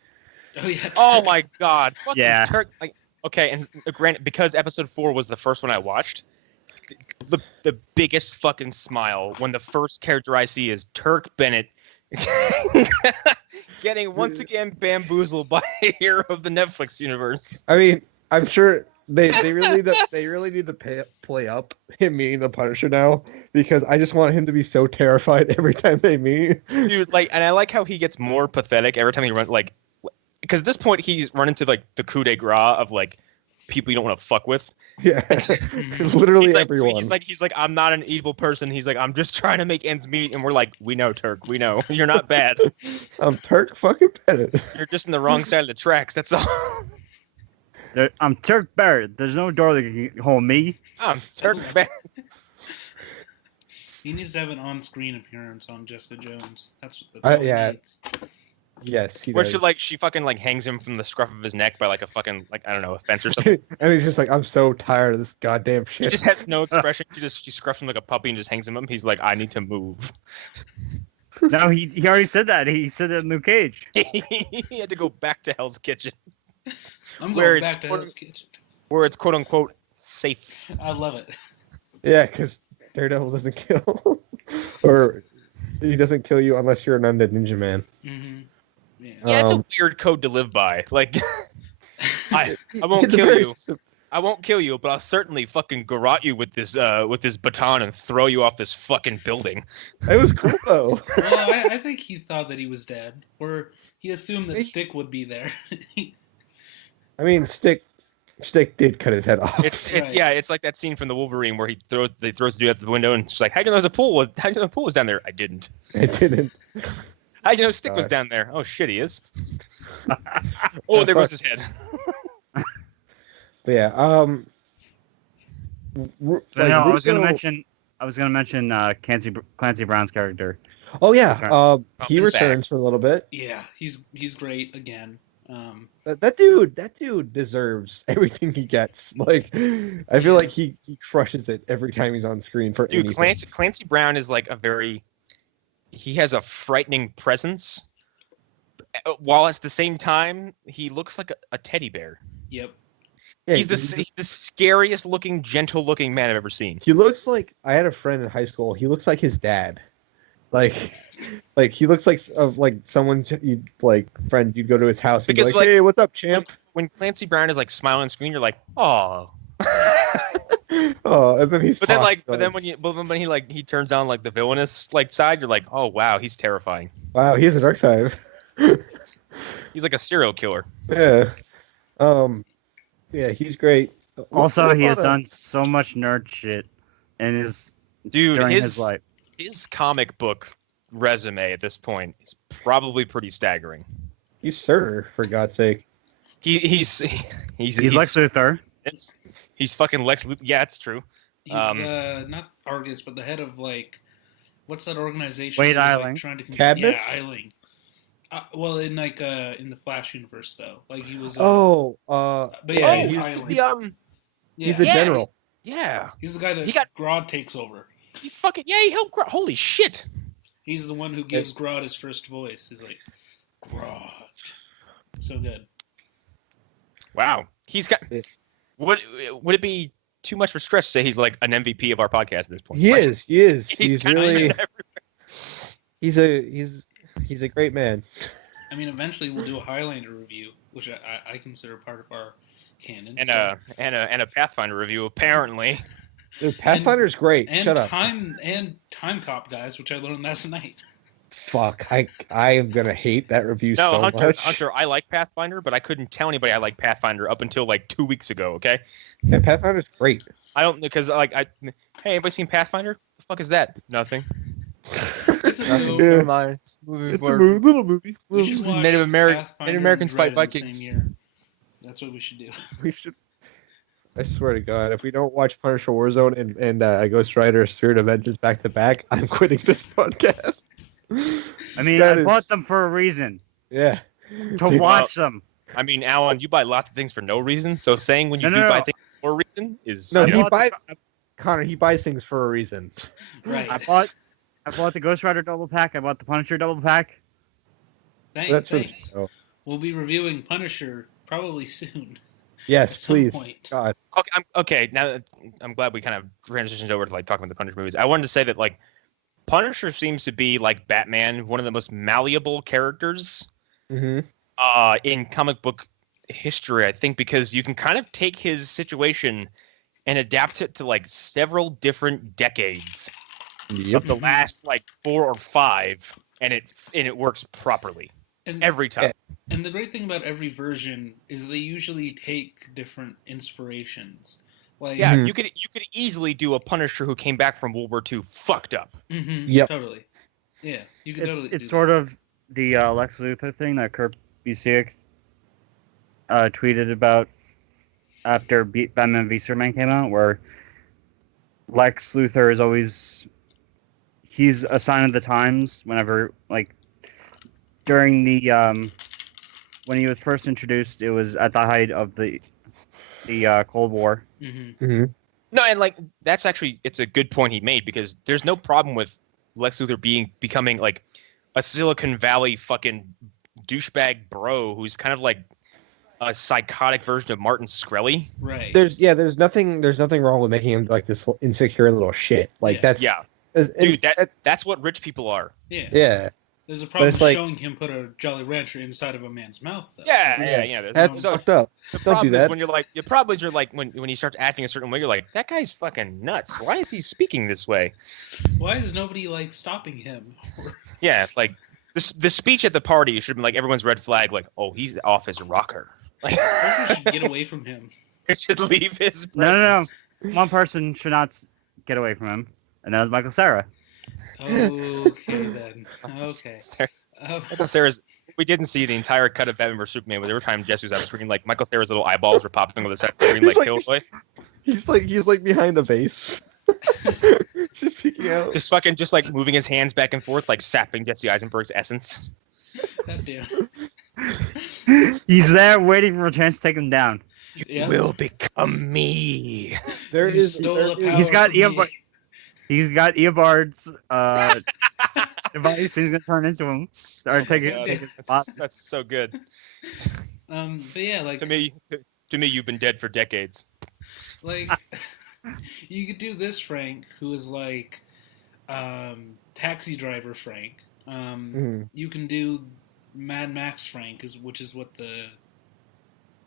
Oh yeah. Oh my god. Fucking Yeah. Turk. Like, okay, and granted, because episode 4 was the first one I watched, the biggest fucking smile when the first character I see is Turk Bennett getting once again bamboozled by a hero of the Netflix universe. I mean, I'm sure they really need to play up him meeting the Punisher now because I just want him to be so terrified every time they meet. Dude, like, and I like how he gets more pathetic every time he runs, like, because at this point he's run into like the coup de grace of like people you don't want to fuck with. Yeah, literally He's like, everyone. he's like, I'm not an evil person. He's like, I'm just trying to make ends meet, and we're like, we know, Turk, we know you're not bad. I'm Turk fucking Bennett. You're just in the wrong side of the tracks. That's all. I'm Turk Barrett. There's no door that can hold me. I'm Turk Bennett. He needs to have an on-screen appearance on Jessica Jones. That's Yeah. all he needs. Yes, he Where does. she fucking like hangs him from the scruff of his neck by like a fucking like I don't know a fence or something. And he's just like, I'm so tired of this goddamn He shit. just has no expression. She scruffs him like a puppy and just hangs him up. He's like, I need to move. No, he already said that. He said that in Luke Cage. He had to go back to Hell's Kitchen, I'm Where going it's back to sort Hell's of- Kitchen. where it's quote unquote safe. I love it. Yeah, because Daredevil doesn't kill. Or He doesn't kill you unless you're an undead ninja man. Mm-hmm. Yeah. Yeah, it's a Um, weird code to live by. Like, I won't it's a kill very you. I won't kill you, but I'll certainly fucking garrote you with this baton and throw you off this fucking building. It was cool though. Well, I think he thought that he was dead, or he assumed that Stick would be there. I mean, Stick did cut his head off. It's Right. yeah, it's like that scene from the Wolverine where they throws the dude out the window and she's like, "How do you know there's a pool? How do you know the pool was down there?" I didn't. It didn't. How do you know Stick was Gosh. down there? Oh shit, he is. Oh, there goes his head. But yeah, But no, I was gonna mention Clancy Brown's character. Oh yeah, he he's returns for a little bit. Yeah, he's great again. That dude deserves everything he gets. Like, I feel like he crushes it every time he's on screen for Dude, anything. Clancy Brown is like he has a frightening presence, while at the same time he looks like a teddy bear. Yep. Yeah, He's the scariest looking, gentle looking man I've ever seen. he looks like, I had a friend in high school. He looks like his dad. Like he looks like someone you'd friend. You'd go to his house and be Because, like, "Hey, what's up, champ?" When Clancy Brown is like smiling on screen, you're like, oh. Oh, and then he's But then when he turns down like the villainous side, you're like, oh wow, he's terrifying. wow, he has a dark side. He's like a serial killer. Yeah. Yeah, he's great. Also, he has done so much nerd shit in during his life. His comic book resume at this point is probably pretty staggering. He's Surtur, for God's sake. He's Lex Luthor. He's fucking Lex Luthor. Yeah, it's true. He's not Argus, but the head of what's that organization? Wade that was, Eiling. Trying to Cadmus? Yeah, Eiling. Well, in in the Flash universe though, he was. But yeah, he's he's Eiling. he's the general. Yeah. He's the guy that Grodd takes over. He helped Grodd. Holy shit. He's the one who gives Grodd his first voice. He's like, Grodd. So good. Wow. He's got. Would it be too much for stretch to say he's like an MVP of our podcast at this point? He is. He's kinda really. everywhere. He's a great man. I mean, eventually we'll do a Highlander review, which I consider part of our canon. And a Pathfinder review apparently. Dude, Pathfinder's great. And Shut up. Time Cop, guys, which I learned last night. Fuck. I am gonna hate that review No, so much. Hunter, I like Pathfinder, but I couldn't tell anybody I like Pathfinder up until 2 weeks ago. Okay. Yeah, Pathfinder's great. I don't because hey, anybody seen Pathfinder? The fuck is that? Nothing. It's a movie. Yeah. Never mind. It's a Little movie. We should watch Native Pathfinder Americans and fight Dread in the Vikings. same year. That's what we should do. We should. I swear to God, if we don't watch Punisher Warzone and Ghost Rider Spirit of Vengeance back to back, I'm quitting this podcast. I mean, I bought them for a reason. Yeah. To watch them. I mean, Allan, you buy lots of things for no reason. So saying when you buy things for a reason is No, you he know, buys. Connor, he buys things for a reason. Right. I bought the Ghost Rider double pack. I bought the Punisher double pack. That's what. Thanks. Oh. We'll be reviewing Punisher probably soon. Yes, At some please. point. God. okay. Now that I'm glad we kind of transitioned over to talking about the Punisher movies. I wanted to say that Punisher seems to be like Batman, one of the most malleable characters Mm-hmm. in comic book history. I think because you can kind of take his situation and adapt it to several different decades of the last 4 or 5, and it works properly And every time. And the great thing about every version is they usually take different inspirations. Yeah, Mhm. you could easily do a Punisher who came back from World War II fucked up. Yep. Totally. Yeah, you can totally. It's sort of the Lex Luthor thing that Kurt Busiek tweeted about after Batman v Superman came out, where Lex Luthor is always he's a sign of the times. Whenever during the when he was first introduced, it was at the height of the Cold War. Mm-hmm. Mm-hmm. No, and that's actually it's a good point he made because there's no problem with Lex Luthor becoming a Silicon Valley fucking douchebag bro who's kind of a psychotic version of Martin Shkreli. Right. There's nothing wrong with making him this insecure little shit. Yeah. Dude, that's what rich people are. Yeah. Yeah. There's a problem it's like- showing him put a Jolly Rancher inside of a man's mouth, though. Yeah. That's So, fucked up. the Don't do problem is that. when you're like, the problem is you're like when he starts acting a certain way, you're like, that guy's fucking nuts. Why is he speaking this way? Why is nobody like stopping him? Yeah, like the speech at the party should have been like everyone's red flag, like, oh, he's off his rocker. Like, Everybody should get away from him. it should leave his presence. No. One person should not get away from him, and that was Michael Cera. Okay then. Okay. Michael Cera's. We didn't see the entire cut of Batman vs Superman, but every time Jesse was on screen, like Michael Cera's little eyeballs were popping on the screen, like Killjoy. He's like behind a vase. Just peeking out. Just like moving his hands back and forth, like sapping Jesse Eisenberg's essence. God damn. He's there waiting for a chance to take him down. Yeah. Will become me. He's got Eobard's device. He's gonna turn into him or take his spot. That's so good. But yeah, like To me, you've been dead for decades. like you could do this Frank, who is like taxi driver Frank. You can do Mad Max Frank, which is what the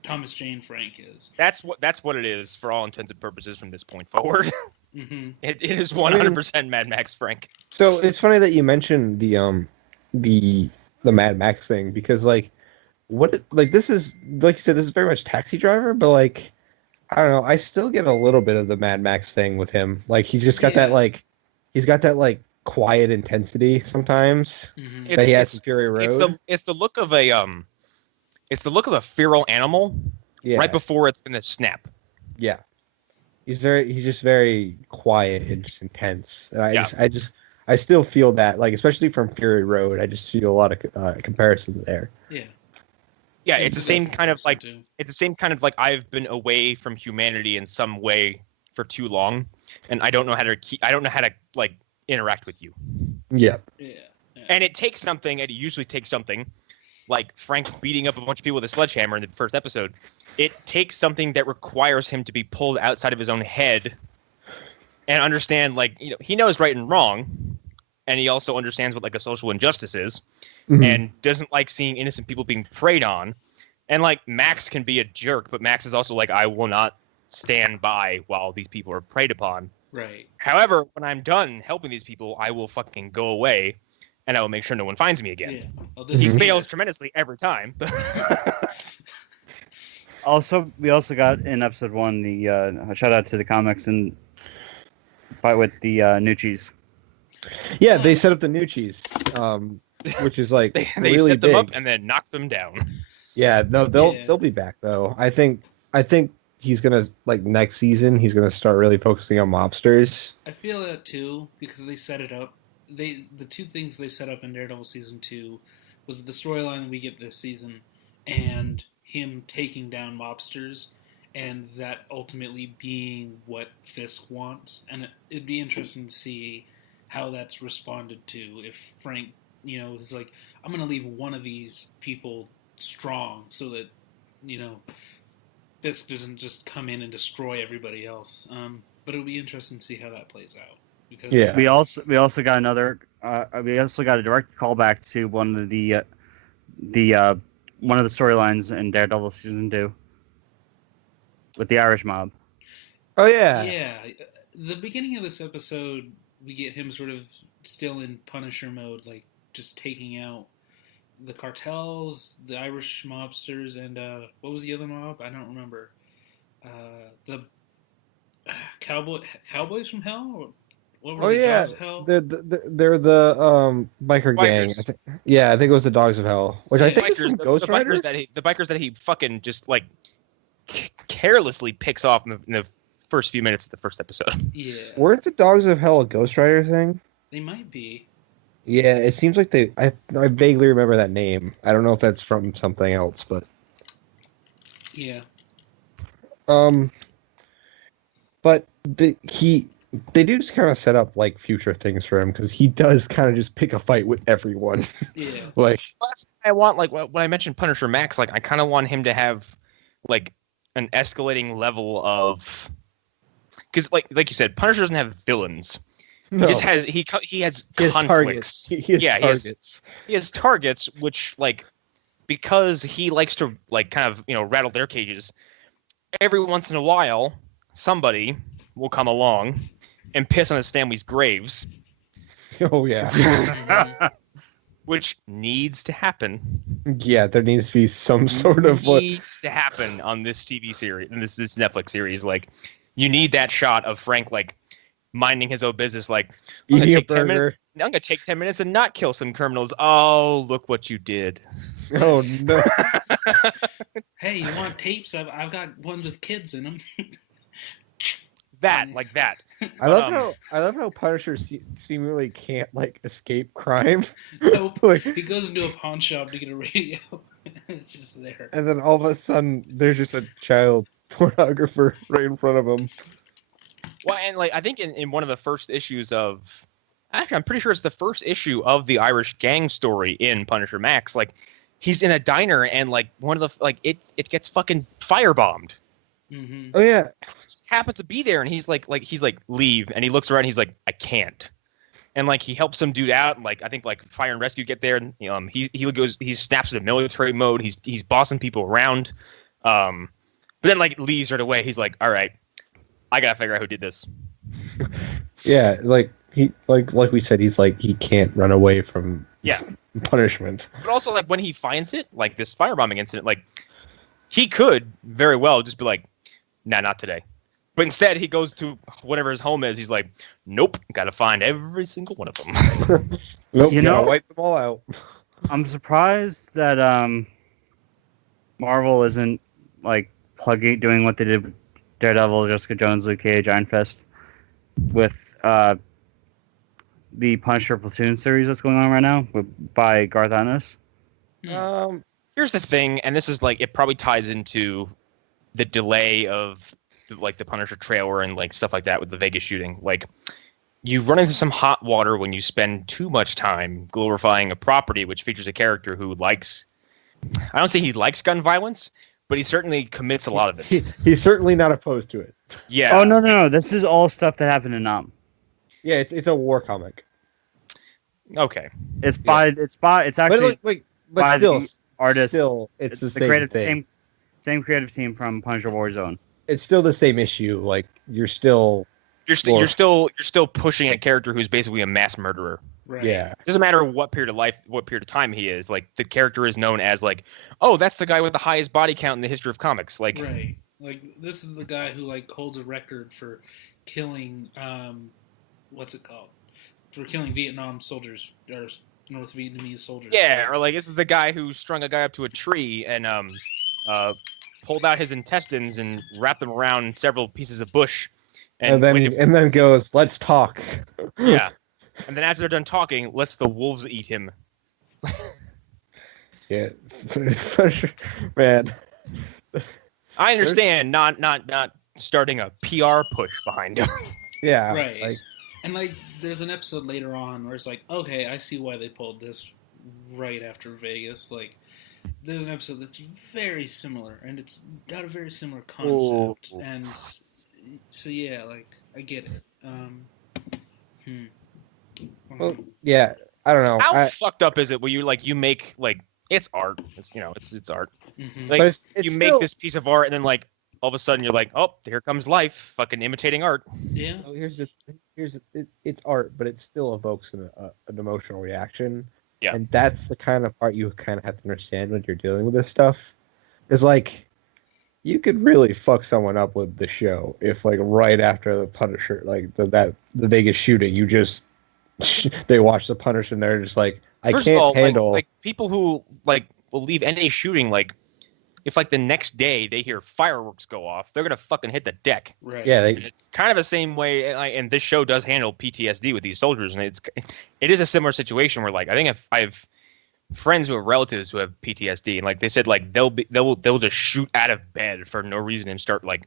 Thomas Jane Frank is. That's what it is for all intents and purposes from this point forward. Mm-hmm. It is 100% Mad Max Frank. So it's funny that you mentioned the Mad Max thing, because like this is, like you said, this is very much Taxi Driver, but like I don't know, I still get a little bit of the Mad Max thing with him. Like he's just got that like quiet intensity sometimes that he has in Fury Road. It's the look of a feral animal right before it's gonna snap. Yeah. He's just very quiet and just intense. And I still feel that, like, especially from Fury Road, I just feel a lot of comparisons there. Yeah. Yeah, it's the same kind of like I've been away from humanity in some way for too long, and I don't know how to like interact with you. Yeah. Yeah. And it takes something, and it usually takes something like Frank beating up a bunch of people with a sledgehammer in the first episode. It takes something that requires him to be pulled outside of his own head and understand, like, you know, he knows right and wrong, and he also understands what like a social injustice is, and doesn't like seeing innocent people being preyed on. And like Max can be a jerk, but Max is also like, I will not stand by while these people are preyed upon. Right. However, when I'm done helping these people, I will fucking go away, and I will make sure no one finds me again. Yeah. He fails tremendously every time. We also got in episode 1 the shout out to the comics and fight with the Nucci's. Yeah, they set up the Nucci's, which is like they really set them big. up and then knock them down. Yeah, no, they'll be back though. I think he's gonna, like, next season he's gonna start really focusing on mobsters. I feel that too, because they set it up. The two things they set up in Daredevil season 2 was the storyline we get this season, and him taking down mobsters, and that ultimately being what Fisk wants. And it'd be interesting to see how that's responded to. If Frank, you know, is like, I'm going to leave one of these people strong so that, you know, Fisk doesn't just come in and destroy everybody else. But it'll be interesting to see how that plays out. Because we also got another. We also got a direct callback to one of the storylines in Daredevil season 2 with the Irish mob. Oh yeah. Yeah. The beginning of this episode, we get him sort of still in Punisher mode, like just taking out the cartels, the Irish mobsters, and what was the other mob? I don't remember. The Cowboys from Hell. What were Dogs of Hell? They're the biker gang. I think it was the Dogs of Hell, which I think is from Ghost Rider. The bikers that he fucking just like carelessly picks off in the first few minutes of the first episode. Yeah. Weren't the Dogs of Hell a Ghost Rider thing? They might be. Yeah, it seems like I vaguely remember that name. I don't know if that's from something else, but yeah. But they do just kind of set up like future things for him, because he does kind of just pick a fight with everyone. Yeah. Like, that's what I want. Like when I mentioned Punisher Max, like I kind of want him to have like an escalating level of, because like you said, Punisher doesn't have villains. No. He just has he has conflicts. Targets. He has targets. He has targets, which like because he likes to like kind of rattle their cages. Every once in a while, somebody will come along and piss on his family's graves. Oh yeah. Which needs to happen. Yeah, there needs to be some sort of needs to happen on this TV series, in this Netflix series. Like, you need that shot of Frank like minding his own business, like eating a burger. I'm gonna take 10 minutes and not kill some criminals. Oh, look what you did. Oh no. Hey, you want tapes? I've got ones with kids in them. that. I love how Punisher seemingly can't like escape crime. Nope. Like, he goes into a pawn shop to get a radio. It's just there. and then all of a sudden, there's just a child pornographer right in front of him. Well, and like I think in one of the first issues of, actually I'm pretty sure it's the first issue of the Irish gang story in Punisher Max. Like, he's in a diner and like one of the it gets fucking firebombed. Mm-hmm. Oh yeah. Happens to be there and he's like leave, and he looks around and he's like, I can't, and like he helps some dude out, and like I think like fire and rescue get there, and he snaps into military mode. He's bossing people around, but then like leaves right away. He's like, all right, I gotta figure out who did this. Yeah, like he like we said, he's like he can't run away from punishment. But also like when he finds it, like this firebombing incident, like he could very well just be like, nah, not today. But instead, he goes to whatever his home is. He's like, nope, got to find every single one of them. Nope, gotta wipe them all out. I'm surprised that Marvel isn't like doing what they did with Daredevil, Jessica Jones, Luke Cage, Iron Fist, with the Punisher Platoon series that's going on right now by Garth Ennis. Here's the thing, and this is like it probably ties into the delay of like the Punisher trailer and like stuff like that with the Vegas shooting. Like, you run into some hot water when you spend too much time glorifying a property which features a character who likes, I don't say he likes gun violence, but he certainly commits a lot of it. He's certainly not opposed to it. Yeah. Oh no, this is all stuff that happened in Nam. Yeah, it's a war comic. Okay. It's actually but still, the artist. Still, it's the same creative thing. Same creative team from Punisher Warzone. It's still the same issue. Like you're still pushing a character who's basically a mass murderer. Right. Yeah. It doesn't matter what period of time he is. Like, the character is known as like, oh, that's the guy with the highest body count in the history of comics. Like, right. Like, this is the guy who like holds a record for killing what's it called? For killing Vietnam soldiers or North Vietnamese soldiers. Yeah, or like this is the guy who strung a guy up to a tree and pulled out his intestines and wrapped them around several pieces of bush, and then goes, let's talk. Yeah, and then after they're done talking, lets the wolves eat him. Yeah, man. I understand not starting a PR push behind him. Yeah, right. And like, there's an episode later on where it's like, okay, I see why they pulled this right after Vegas. Like, there's an episode that's very similar, and it's got a very similar concept. Oh. And so yeah, like, I get it. Well, yeah, I don't know. How fucked up is it where you make like, it's art. It's art. Mm-hmm. Like, it's you still make this piece of art, and then like all of a sudden you're like, oh, here comes life, fucking imitating art. Yeah. Oh, it's art, but it still evokes an emotional reaction. Yeah. And that's the kind of part you kind of have to understand when you're dealing with this stuff. Is like, you could really fuck someone up with the show if like right after the Punisher, like the Vegas shooting, you just they watch the Punisher and they're just like, First can't of all, handle like people who like will leave any shooting, like if like the next day they hear fireworks go off, they're gonna fucking hit the deck. Right. Yeah, And it's kind of the same way, and this show does handle PTSD with these soldiers, and it is a similar situation where like I think I have friends who have relatives who have PTSD, and like they said, like they'll just shoot out of bed for no reason and start like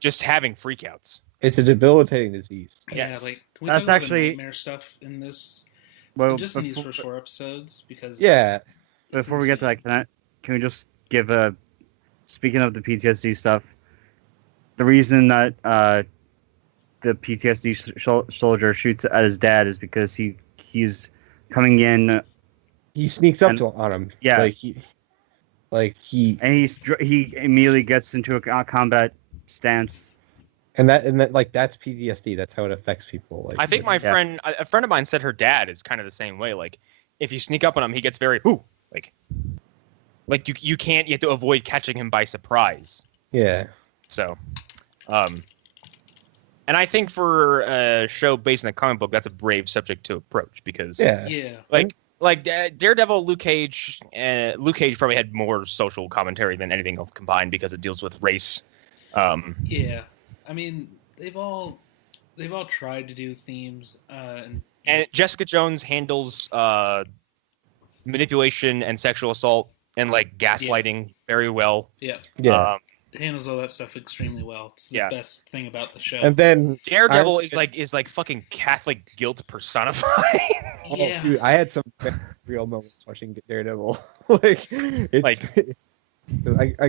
just having freakouts. It's a debilitating disease. Yeah, Yes. like, can we That's talk about actually- the nightmare stuff in this? Well, Just in these first 4 episodes, because before we get to that, can we just give speaking of the PTSD stuff, the reason that the PTSD soldier shoots at his dad is because he's coming in. He sneaks up on him. Yeah. He immediately gets into a combat stance. And that like that's PTSD. That's how it affects people. Like, I think a friend of mine said her dad is kind of the same way. Like, if you sneak up on him, he gets very like you can't. You have to avoid catching him by surprise. Yeah. So, and I think for a show based on a comic book, that's a brave subject to approach because like Daredevil, Luke Cage probably had more social commentary than anything else combined because it deals with race. Yeah. I mean, they've all tried to do themes, and Jessica Jones handles manipulation and sexual assault and like gaslighting very well. Yeah, handles all that stuff extremely well. It's the best thing about the show. And then Daredevil is like fucking Catholic guilt personified. Yeah, dude, I had some real moments watching Daredevil. I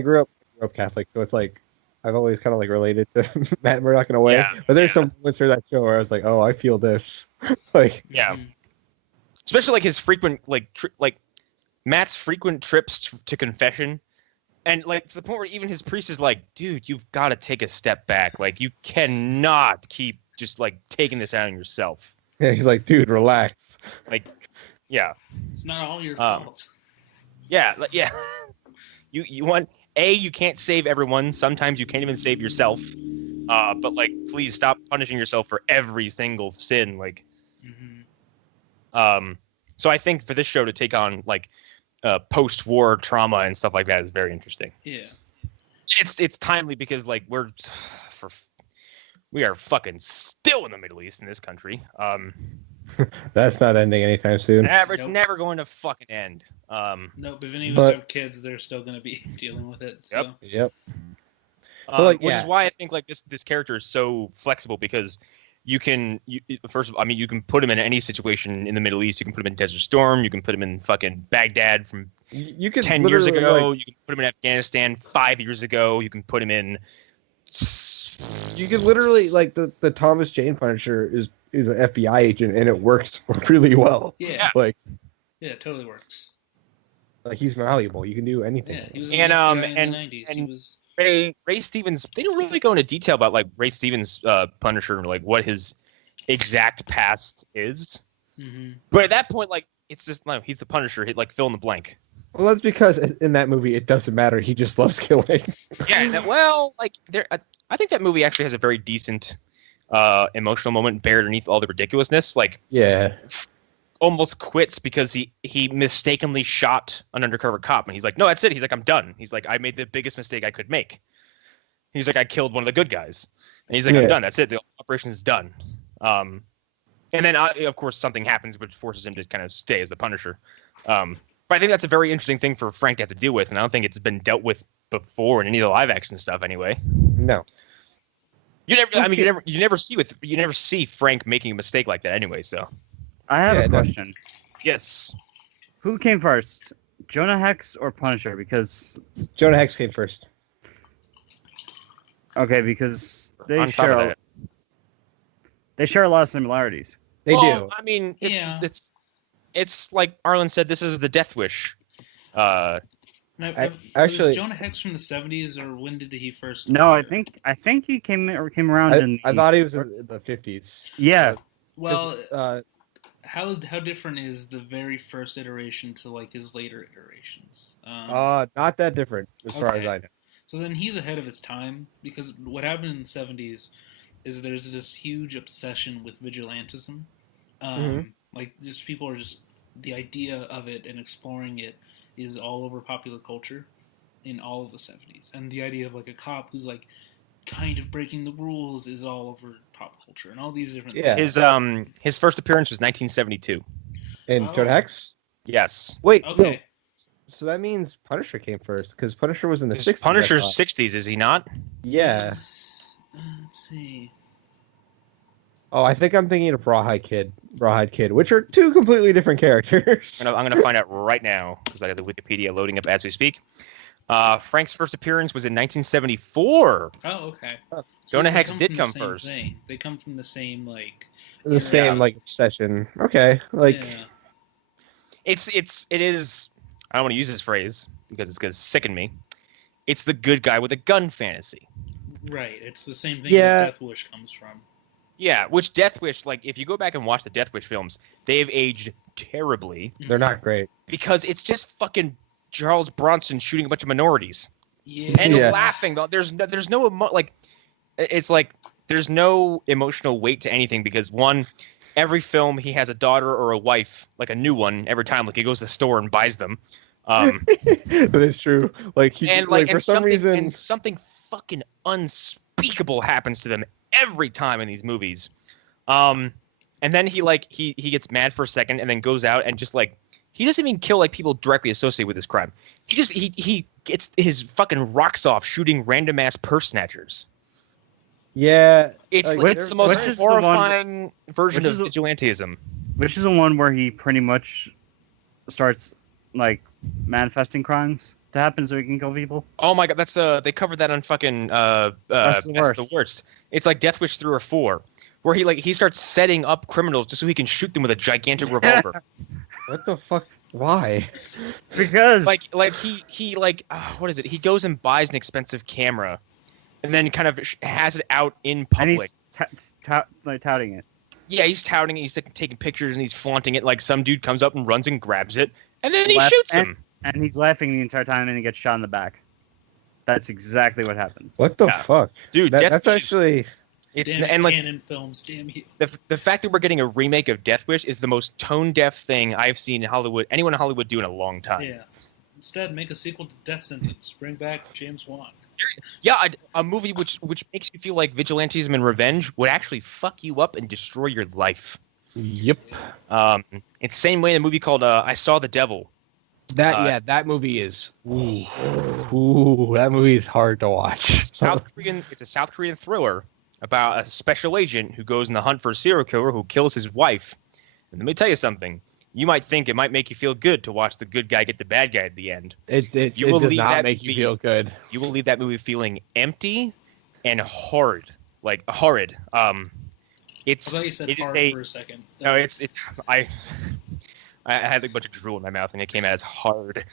grew up Catholic, so it's like. I've always kind of like related to Matt Murdock in a way, but there's some moments through that show where I was like, "Oh, I feel this." Especially like his frequent Matt's frequent trips to confession, and like to the point where even his priest is like, "Dude, you've got to take a step back. Like you cannot keep just like taking this out on yourself." Yeah, he's like, "Dude, relax." Like, yeah, it's not all your fault. Yeah. You want. You can't save everyone. Sometimes you can't even save yourself. But like, please stop punishing yourself for every single sin. Like, so I think for this show to take on like post-war trauma and stuff like that is very interesting. Yeah, it's timely because like we are fucking still in the Middle East in this country. That's not ending anytime soon. It's never going to fucking end. Nope. If any of us have kids, they're still going to be dealing with it. So. Yep. Which is why I think like this character is so flexible because you can first of all, I mean, you can put him in any situation in the Middle East. You can put him in Desert Storm. You can put him in fucking Baghdad from 10 years ago. You can put him in Afghanistan 5 years ago. You can put him in. You can literally like the Thomas Jane Punisher is an FBI agent and it works really well. Yeah. It totally works. Like he's malleable. You can do anything. Yeah, he was in the '90s. He was Ray Stevens. They didn't really go into detail about like Ray Stevens' Punisher, like what his exact past is. Mm-hmm. But at that point, like it's just no, he's the Punisher. He like fill in the blank. Well, that's because in that movie it doesn't matter. He just loves killing. I think that movie actually has a very decent emotional moment buried underneath all the ridiculousness. Like, almost quits because he mistakenly shot an undercover cop, and he's like, "No, that's it." He's like, "I'm done." He's like, "I made the biggest mistake I could make." He's like, "I killed one of the good guys," and he's like, "I'm done. That's it. The operation is done." And then of course something happens which forces him to kind of stay as the Punisher. But I think that's a very interesting thing for Frank to have to deal with, and I don't think it's been dealt with before in any of the live action stuff anyway. No. You never see Frank making a mistake like that anyway, so. I have a question. Yes. Who came first? Jonah Hex or Punisher? Because Jonah Hex came first. Okay, because they share a lot of similarities. They do. I mean, it's like Arlen said, this is the Death Wish. Was Jonah Hex from the '70s, or when did he first? No, I think he came around I thought he was in the '50s. Yeah. Well, how different is the very first iteration to like his later iterations? Not that different as far as I know. So then he's ahead of his time, because what happened in the '70s is there's this huge obsession with vigilantism. Like just people are just the idea of it and exploring it is all over popular culture in all of the '70s, and the idea of like a cop who's like kind of breaking the rules is all over pop culture and all these different things. His first appearance was 1972. And Jonah Hex? Yes. Wait, okay. No. So that means Punisher came first, because Punisher was in the '60s. Punisher's '60s, is he not? Yeah. Let's see. Oh, I think I'm thinking of Rawhide Kid, which are two completely different characters. I'm gonna find out right now because I have the Wikipedia loading up as we speak. Frank's first appearance was in 1974. Oh, okay. Jonah they Hex come did from the come same first. thing. They come from the same The same like obsession. Okay, like Yeah. It is. I don't want to use this phrase because it's going to sicken me. It's the good guy with a gun fantasy. Right. It's the same thing Yeah. that Death Wish comes from. Yeah, which Death Wish, like, if you go back and watch the Death Wish films, they have aged terribly they're not great. because it's just fucking Charles Bronson shooting a bunch of minorities Yeah. and Yeah. laughing. There's no like, it's like there's no emotional weight to anything because one, every film he has a daughter or a wife, like a new one every time. Like he goes to the store and buys them. That is true. Like he And like like for and some something, reason and something fucking unspeakable happens to them every time in these movies. And then he gets mad for a second and then goes out and just like he doesn't even kill like people directly associated with this crime. He gets his fucking rocks off shooting random ass purse snatchers. yeah, It's like, it's the most which is the one- horrifying version which of is the- vigilantism. Which is the one where he pretty much starts like manifesting crimes to happen so he can kill people. Oh my god, that's they covered that on fucking That's the worst. It's like Death Wish 3 or 4, where he starts setting up criminals just so he can shoot them with a gigantic revolver. what the fuck? Why? Because like he what is it? He goes and buys an expensive camera, and then kind of has it out in and public. he's touting it. Yeah, he's touting it. He's taking pictures and he's flaunting it. Like some dude comes up and runs and grabs it, and then he Left- shoots him. And he's laughing the entire time and he gets shot in the back. That's exactly what happens. What the Yeah. fuck? Dude, That's Death Wish is- actually it's Damn and like canon films, damn you. the fact that we're getting a remake of Death Wish is the most tone deaf thing I've seen in Hollywood, anyone in Hollywood do in a long time. Yeah. Instead, make a sequel to Death Sentence. Bring back James Wan. Yeah, a movie which makes you feel like vigilantism and revenge would actually fuck you up and destroy your life. yep. It's the same way in a movie called I Saw the Devil. That movie is that movie is hard to watch. It's a South Korean thriller about a special agent who goes in the hunt for a serial killer who kills his wife. And let me tell you something. You might think it might make you feel good to watch the good guy get the bad guy at the end. It You will does leave not that make you movie- feel good. You will leave that movie feeling empty and horrid. Like horrid. I It's thought you said it is hard a for a second. no. It's I had a bunch of drool in my mouth and it came out as hard.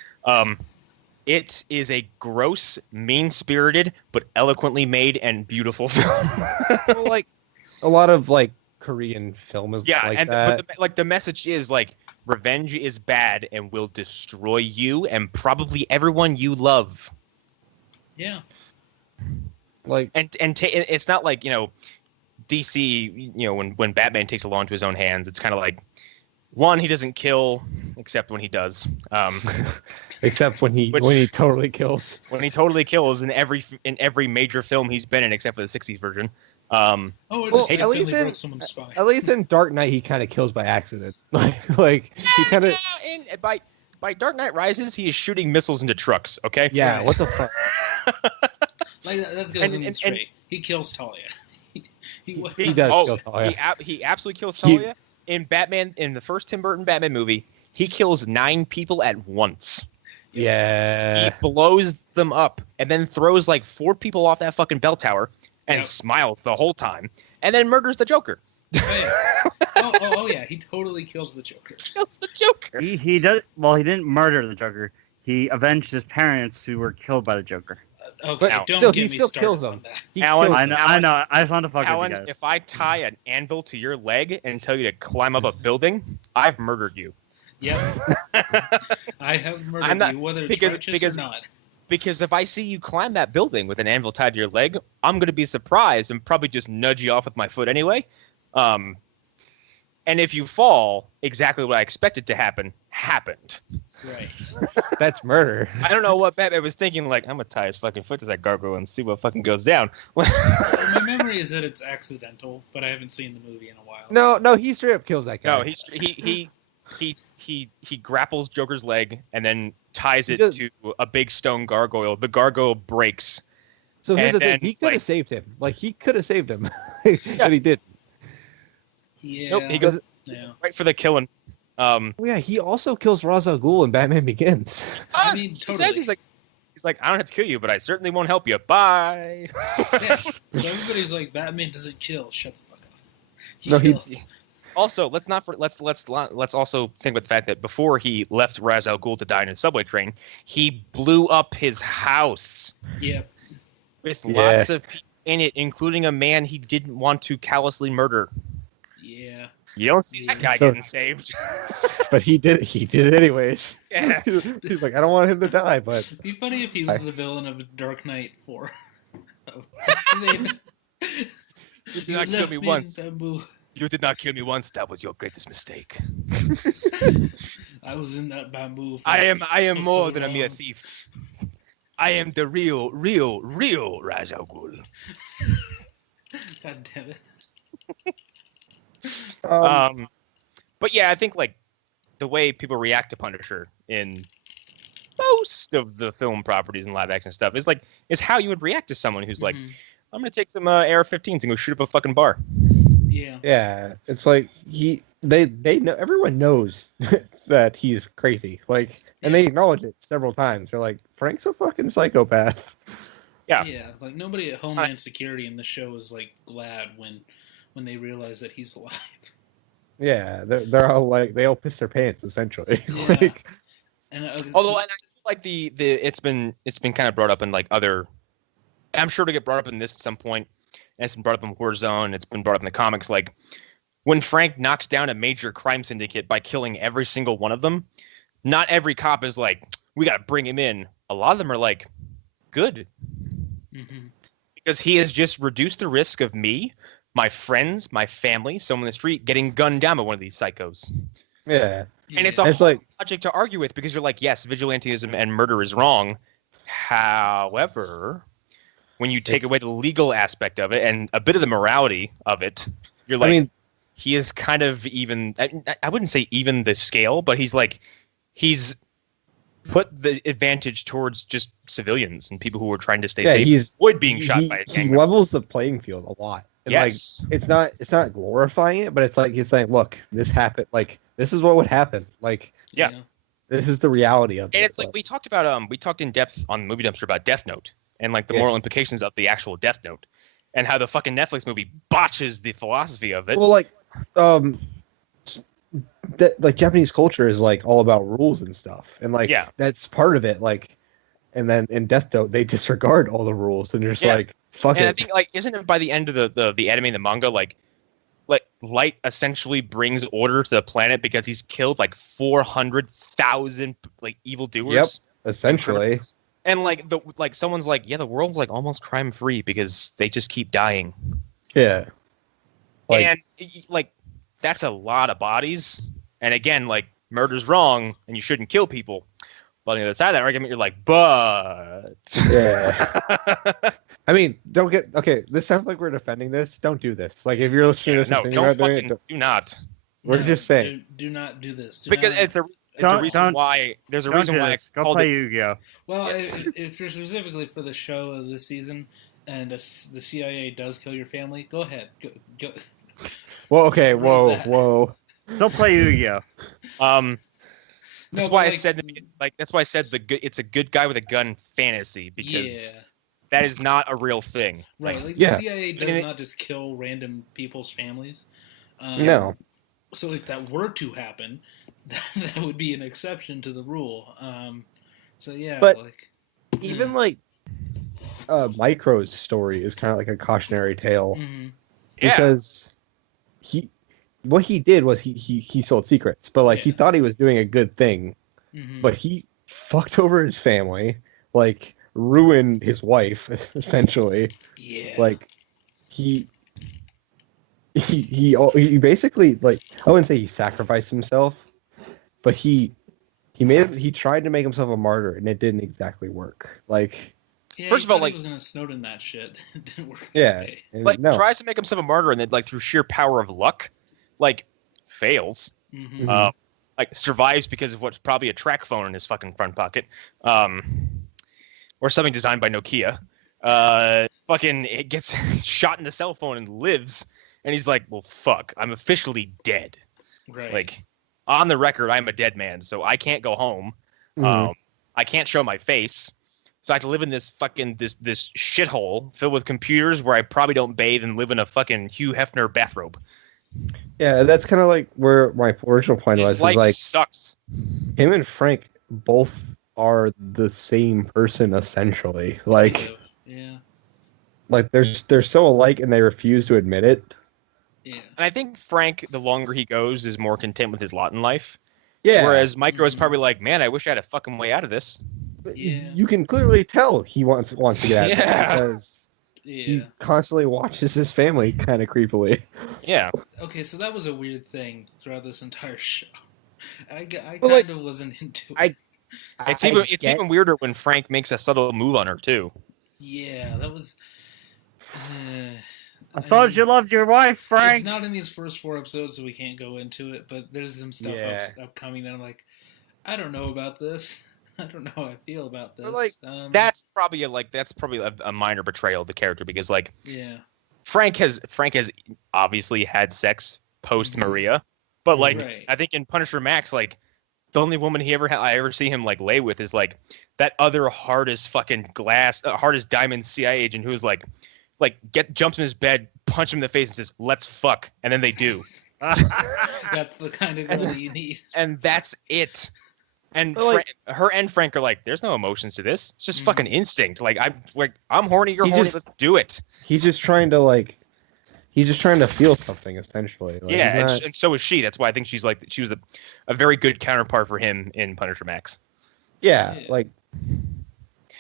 It is a gross, mean-spirited, but eloquently made and beautiful film. Well, like a lot of like Korean film is Yeah, like and that. but the message is like revenge is bad and will destroy you and probably everyone you love. Yeah. Like It's not like DC. When Batman takes the law into his own hands, it's kind of like one, he doesn't kill except when he does. except when he totally kills. When he totally kills in every major film he's been in except for the '60s version. Oh, it Well, just at accidentally least in- broke someone's spine. At least in Dark Knight, he kind of kills by accident. like he kind of And by Dark Knight Rises, he is shooting missiles into trucks. Okay. yeah. Right. What the fuck? Like that's And- going and- straight. He kills Talia. He does kill Talia. He absolutely kills He- Talia. In Batman, in the first Tim Burton Batman movie, he kills 9 people at once. Yeah. He blows them up and then throws like 4 people off that fucking bell tower and Yep. smiles the whole time and then murders the Joker. Oh yeah, he totally kills the Joker. Kills the Joker. He does well. He didn't murder the Joker. He avenged his parents who were killed by the Joker. Okay, But don't still, get he me still started kills on them. that. He Alan, kills I them. know. I just want to fuck Allan, with you guys. if I tie an anvil to your leg and tell you to climb up a building, I've murdered you. Yep, I have murdered I'm not- you, whether it's because- righteous because- or not. Because if I see you climb that building with an anvil tied to your leg, I'm going to be surprised and probably just nudge you off with my foot anyway. And if you fall, exactly what I expected to happen happened. Right. That's murder. I don't know what Batman was thinking, like, I'm going to tie his fucking foot to that gargoyle and see what fucking goes down. My memory is that it's accidental, but I haven't seen the movie in a while. No, he straight up kills that guy. No, he grapples Joker's leg and then ties it does- to a big stone gargoyle. The gargoyle breaks. So here's and the thing: then, he could have like- saved him. Like he could have saved him, but he did. Yeah. Nope, he goes Yeah. right for the killing. Oh yeah, he also kills Ra's al Ghul in Batman Begins. I mean, He totally. says he's like, He's like, I don't have to kill you, but I certainly won't help you. Bye. Yeah. So everybody's like, Batman doesn't kill. Shut the fuck up. No, he- kills. Also, let's also think about the fact that before he left Ra's al Ghul to die in a subway train, he blew up his house Yep. with Yeah. lots of people in it, including a man he didn't want to callously murder. Yeah. You don't see that guy So- getting saved. But he did it anyways. Yeah. He's like, I don't want him to die, but It'd be funny if he was the villain of Dark Knight 4. You did not kill me once. Bamboo. You did not kill me once. That was your greatest mistake. I was in that bamboo. For I am for more so than a mere long. thief. I am the real Ra's al Ghul. God damn it. But yeah, I think like the way people react to Punisher in most of the film properties and live action stuff is how you would react to someone who's like, Mhm. I'm gonna take some AR-15s and go shoot up a fucking bar. Yeah. yeah, it's like they know, everyone knows that he's crazy. Like, and they acknowledge it several times. They're like, Frank's a fucking psychopath. Yeah. Yeah. Like nobody at Homeland Security in the show is like glad when they realize that he's alive. Yeah, they're all like, they all piss their pants essentially. Yeah. Like, And Although, and I feel like the it's been kind of brought up in like other. I'm sure to get brought up in this at some point. And it's been brought up in Warzone. It's been brought up in the comics. Like when Frank knocks down a major crime syndicate by killing every single one of them, not every cop is like, we got to bring him in. A lot of them are like, good. Mhm. Because he has just reduced the risk of me, my friends, my family, someone in the street getting gunned down by one of these psychos. yeah, And it's Yeah. a it's like, logic to argue with because you're like, yes, vigilantism and murder is wrong. However, when you take It's- away the legal aspect of it and a bit of the morality of it, you're like, I mean, he is kind of even. I wouldn't say even the scale, but he's put the advantage towards just civilians and people who are trying to stay yeah, safe, avoid being shot by a he gang member. levels the playing field a lot. And Yes. like, it's not glorifying it, but it's like he's saying, look, this happened. Like, this is what would happen. Like, Yeah. this is the reality of it. And it's like we talked in depth on Movie Dumpster about Death Note and like the moral implications of the actual Death Note and how the fucking Netflix movie botches the philosophy of it. Well, like, that like Japanese culture is like all about rules and stuff, and like that's part of it. Like, and then in Death Note they disregard all the rules and they're just like, fuck and it. I think like isn't it by the end of the anime and the manga like Light essentially brings order to the planet because he's killed like 400,000 like evildoers. Yep, essentially. And like someone's like, yeah, the world's like almost crime free because they just keep dying. Yeah. Like, And like that's a lot of bodies. And again, like murder's wrong and you shouldn't kill people. But on the other side of that argument, you're like, but yeah. I mean, don't get okay. This sounds like we're defending this. Don't do this. Like, if you're listening to this and thinking about doing it, do not. we're just saying. Do not do this. Do Because not- it's a reason why. There's a Don't reason do why I this. Go called play it. Yu-Gi-Oh. Well, if you're specifically for the show of this season, and the CIA does kill your family, go ahead. Go. Well, okay. Read Whoa, that. whoa. Still play Yu-Gi-Oh. That's No, why but, I said that's why I said it's a good guy with a gun fantasy because Yeah. that is not a real thing. Right. Like yeah. the CIA does mean, not just kill random people's families. No. So if that were to happen, that would be an exception to the rule. So yeah, But- like Even like Micro's story is kind of like a cautionary tale mhm. Yeah. because what he did was he sold secrets, but like he Yeah. thought he was doing a good thing, Mhm. but he fucked over his family, like ruined his wife essentially. Yeah. Like he basically, like, I wouldn't say he sacrificed himself, but he tried to make himself a martyr and it didn't exactly work. Like, Yeah, First he of all, thought like- he was gonna Snowden that shit. It didn't work. yeah, Okay. and Like no. tries to make himself a martyr and then like through sheer power of luck, like fails. Mhm. Mhm. Like survives because of what's probably a track phone in his fucking front pocket, or something designed by Nokia. Fucking it gets shot in the cell phone and lives, and he's like, well, fuck, I'm officially dead. Right. Like on the record, I'm a dead man, so I can't go home. Mhm. I can't show my face. So I have to live in this fucking this shithole filled with computers where I probably don't bathe and live in a fucking Hugh Hefner bathrobe. Yeah, that's kind of like where my original point His was. life Is like sucks. him and Frank both are the same person essentially. Like Yeah. like they're so alike and they refuse to admit it. Yeah. And I think Frank, the longer he goes, is more content with his lot in life. Yeah. Whereas Micro is probably like, man, I wish I had a fucking way out of this. Yeah. You can clearly tell he wants to get out of Yeah. it because he Yeah. constantly watches his family kind of creepily. Yeah. Okay, so that was a weird thing throughout this entire show. I But, like, kind of wasn't into it. I- It's I even get- even weirder when Frank makes a subtle move on her too. Yeah, that was. I thought mean, you loved your wife, It's Frank. not in these first 4 episodes, so we can't go into it. But there's some stuff Yeah. upcoming that I'm like, I don't know about this. I don't know how I feel about this. But, like, That's probably a minor betrayal of the character because like yeah, Frank has obviously had sex post Maria, but like Right. I think in Punisher Max, like the only woman I ever see him like lay with is like that other hardest fucking hardest diamond CIA agent who is like jumps in his bed, punch him in the face, and says, "Let's fuck," and then they do, that's the kind of girl that you need. and that's it. And But, like- her and Frank are like, "There's no emotions to this. It's just Mhm. fucking instinct. I'm horny, you're He horny. just- Let's do it." He's just trying to feel something essentially. Like, Yeah, he's not- and so is she. That's why I think she was a very good counterpart for him in Punisher Max. yeah, Yeah. like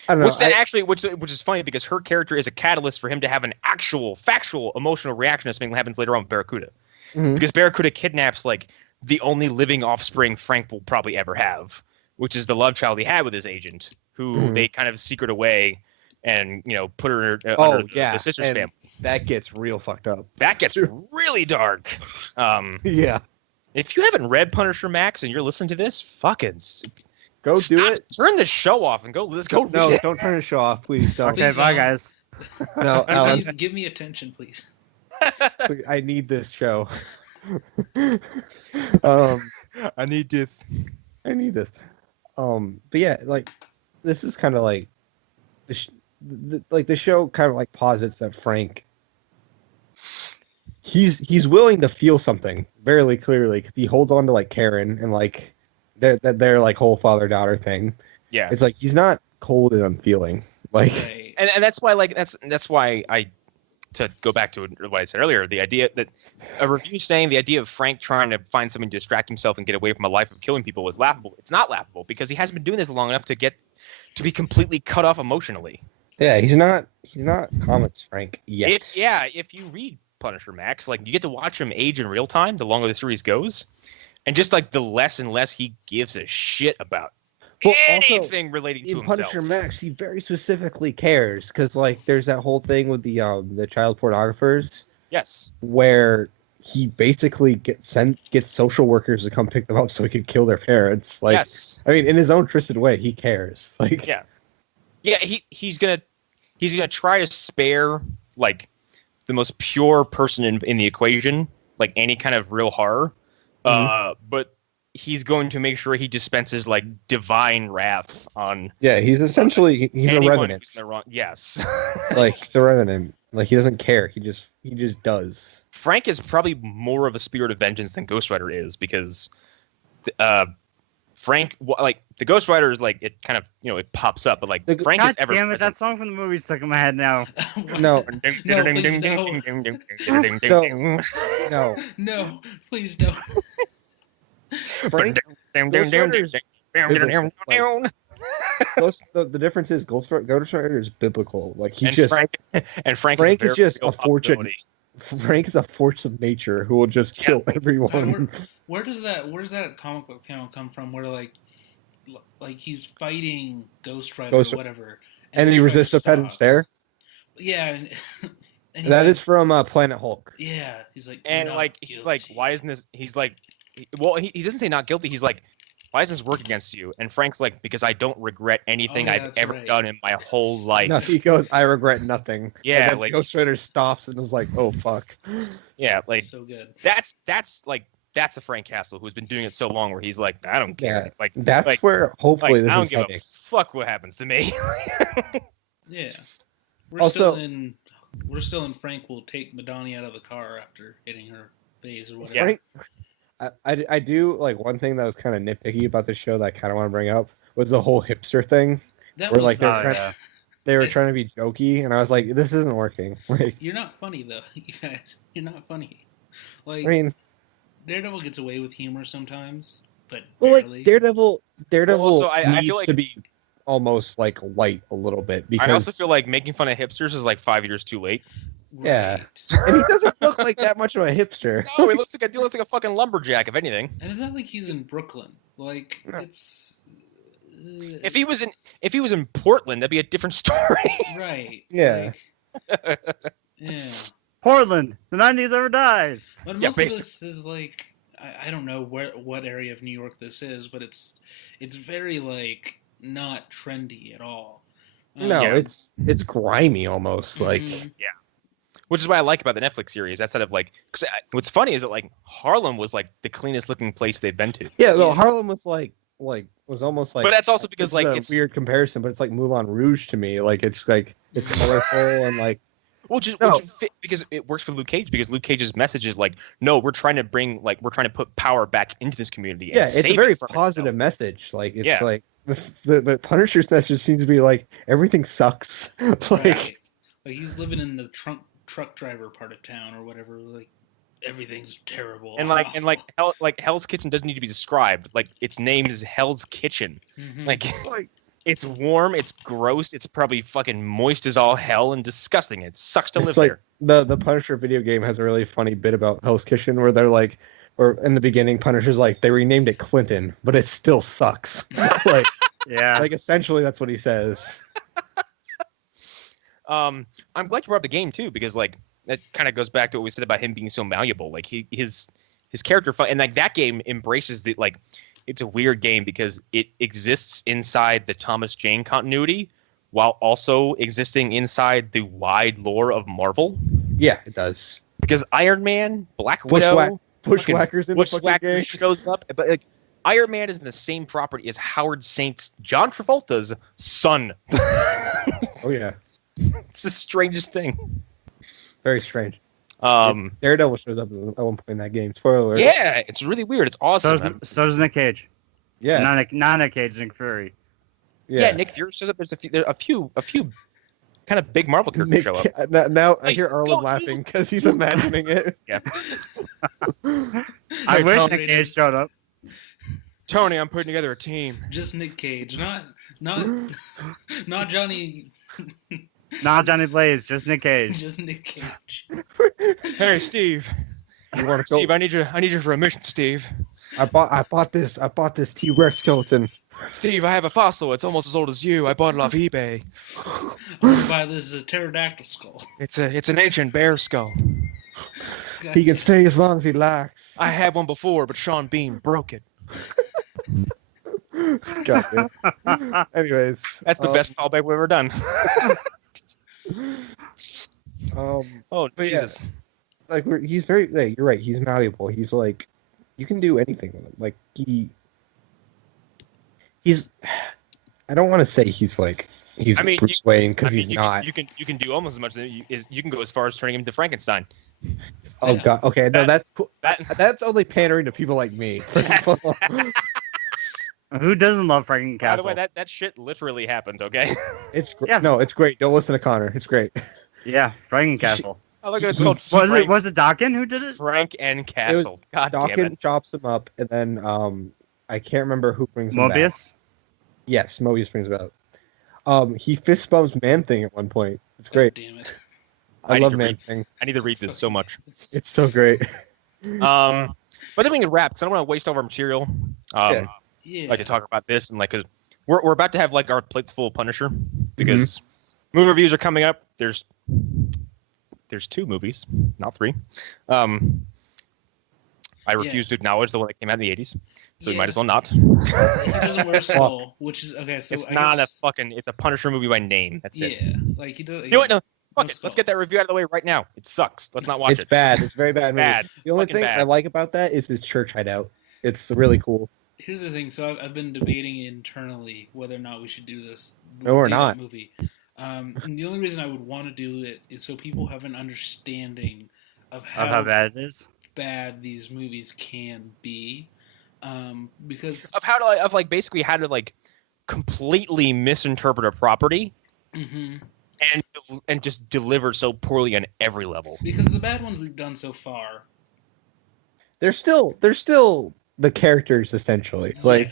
I don't know. Which is funny because her character is a catalyst for him to have an actual factual emotional reaction to something that happens later on with Barracuda. Mhm. Because Barracuda kidnaps like the only living offspring Frank will probably ever have, which is the love child he had with his agent, who Mhm. they kind of secret away and put her Oh, under yeah, the sister's and- family. that gets real fucked up. That gets really dark. Yeah, If you haven't read Punisher Max and you're listening to this, fucking go do stop, it. Turn the show off and go. Let's go. No, read it. don't turn the show off, please. Don't. Okay, Please bye, don't. guys. No, Alan, Give me attention, please. please, I need this show. I need this. I need this. But yeah, like this is kind of like the show kind of like posits that Frank he's willing to feel something very clearly because he holds on to like Karen and like their like whole father-daughter thing. Yeah, It's like he's not cold and unfeeling. Like Right. and that's why that's why I, to go back to what I said earlier, the idea that a review saying the idea of Frank trying to find something to distract himself and get away from a life of killing people was laughable. It's not laughable because he hasn't been doing this long enough to be completely cut off emotionally. yeah, he's not comics Frank yet. If you read Punisher Max, like you get to watch him age in real time the longer the series goes, and just like the less and less he gives a shit about Well, also, anything relating to in himself. Punisher Max, he very specifically cares because like there's that whole thing with the child pornographers Yes. where he basically gets social workers to come pick them up so he could kill their parents. Like, yes. I mean, in his own twisted way, he cares. Like, Yeah. Yeah. He's gonna try to spare like the most pure person in the equation, like any kind of real horror. But he's going to make sure he dispenses like divine wrath on yeah, he's essentially he's a anyone revenant. who's in the wrong. Yes. Like he's a revenant. Like he doesn't care. He just does. Frank is probably more of a spirit of vengeance than Ghost Rider is because Frank, like the Ghost Rider is like it kind of it pops up, but like The- Frank God is ever damn it! present. That song from the movie's stuck in my head now. No, No, please no. No, please don't. Frank, Ghost Rider is biblical. Like, the difference is Ghost Rider is biblical. Like he and just Frank Frank is very just real a fortune. possibility. Frank is a force of nature who will just kill everyone. Where's that comic book panel come from? Where like he's fighting Ghost Rider Ghost- or whatever, And he Ghost resists Rider a pet and stops. stare. Yeah, and he's That like, is from Planet Hulk. Yeah, he's like, And "Not like he's like, guilty." why isn't this? He's like, well, he doesn't say not guilty. He's like, why does this work against you? And Frank's like, because I don't regret anything Oh, yeah, I've that's ever right. done in my whole life. No, he goes, I regret nothing. Yeah, And then like- Ghost Rider stops and is like, oh fuck. Yeah, like So good. that's like that's a Frank Castle who's been doing it so long, where he's like, I don't care. Yeah, that's where hopefully I this don't is give heading. a fuck what happens to me. Yeah. We're Also- still in Frank will take Madani out of the car after hitting her face or whatever. Yeah. Frank, I do like one thing that was kind of nitpicky about the show that I kind of want to bring up was the whole hipster thing. That Where was like they're Oh, trying, yeah. they were trying to be jokey, and I was like, this isn't working. Like, You're not funny though, you guys. You're not funny. Like I mean, Daredevil gets away with humor sometimes, but well, barely. like Daredevil Well, also, I needs feel like- to be almost like light a little bit because I also feel like making fun of hipsters is like 5 years too late. yeah. Right. and he doesn't look like that much of a hipster. No, he looks like a fucking lumberjack, if anything. And it's not like he's in Brooklyn. Like No. it's If he was in Portland, that'd be a different story. right. Yeah. Like, yeah. Portland, the 90s ever died. But Yeah, most of this is like I don't know what area of New York this is, but it's very like not trendy at all. No, Yeah. it's grimy almost. Like mhm. Which is what I like about the Netflix series. That sort of like, because what's funny is that like Harlem was like the cleanest looking place they've been to. yeah, no, Yeah. Harlem was was almost like. But that's also because it's like a it's weird comparison, but it's like Moulin Rouge to me. Like it's colorful and like which No. fit because it works for Luke Cage, because Luke Cage's message is like, no, we're trying to put power back into this community. And yeah, it's a save very it from positive itself. message. Like it's Yeah. like the Punisher's message seems to be like everything sucks. like Right. Like he's living in the truck driver part of town or whatever. Like everything's terrible. And Hell's Kitchen doesn't need to be described. Like its name is Hell's Kitchen. Mhm. Like it's warm, it's gross, it's probably fucking moist as all hell and disgusting. It sucks to live it's like there. the Punisher video game has a really funny bit about Hell's Kitchen where they're like, or in the beginning, Punisher's like they renamed it Clinton, but it still sucks. like Yeah. like essentially that's what he says. I'm glad you brought up the game too, because like that kind of goes back to what we said about him being so malleable. Like his character and like that game embraces the like. It's a weird game because it exists inside the Thomas Jane continuity while also existing inside the wide lore of Marvel. Yeah, it does. Because Iron Man, Black Widow, Bushwhackers in the fucking Bushwhacker game. shows up, but like Iron Man is in the same property as Howard Saint's John Travolta's son. Oh yeah, It's the strangest thing. very strange. Daredevil shows up at one point in that game. Spoiler alert. Yeah, it's really weird. It's awesome. So does Nick Cage. Yeah. Not Nick Cage, Nick Fury. Yeah, Nick Fury shows up. There's a few kind of big Marvel characters show up. Now I Like, hear Arlen don't laughing because he's imagining it. Yeah. I wish Tony Nick Cage showed up. Tony, I'm putting together a team. Just Nick Cage, not Johnny. Not Johnny Blaze, just Nick Cage. Just Nick Cage. Hey, Steve. You want to go? Steve, I need you for a mission, Steve. I bought this T-Rex skeleton. Steve, I have a fossil. It's almost as old as you. I bought it off eBay. I'm gonna buy this pterodactyl skull. It's an ancient bear skull. God, He can stay as long as he likes. I had one before, but Sean Bean broke it. God, dude. Anyways, That's the best callback we've ever done. Oh, but yeah. Jesus. Like he's very. Like, you're right. He's malleable. He's like, you can do anything with him. Like he's. I don't want to say he's like he's Bruce Wayne because he's not. You can do almost as much as you can go as far as turning him into Frankenstein. Oh Yeah. God. Okay. No, that's cool. That That's only pandering to people like me. Who doesn't love Franken by the Castle? way, that shit literally happened. Okay. It's great. Yeah. No, it's great. Don't listen to Connor. It's great. Yeah, Franken Castle. Oh, look at it. It's called Was it Dawkins who did it? Frank and Castle. God damn Dawkins it. chops him up, and then I can't remember who brings him back. Mobius? Yes, Mobius brings him out. He fist bumps Man Thing at one point. It's great. Damn it. I need love to Man read- Thing. I need to read this so much. It's so great. But then we can wrap because I don't want to waste all our material. Yeah. Yeah. Like to talk about this and like, cause we're about to have like our plates full of Punisher because movie reviews are coming up. There's 2 movies, not 3. I refuse to acknowledge the one that came out in the 80s, so we might as well not. He doesn't wear a skull, which is okay. So It's I not guess, it's a Punisher movie by name. That's it. Yeah, like he does. You know what? No, Fuck it. Let's get that review out of the way right now. It sucks. Let's not watch it. It's bad. It's very bad. Movie. Bad. The only Fucking thing bad. I like about that is his church hideout. It's really cool. Here's the thing. So I've been debating internally whether or not we should do this. No, we're do that not. Movie. And the only reason I would want to do it is so people have an understanding of how bad it is. bad these movies can be. Because Of basically how to like completely misinterpret a property Mhm. and just deliver so poorly on every level. because the bad ones we've done so far. They're still the characters essentially. Like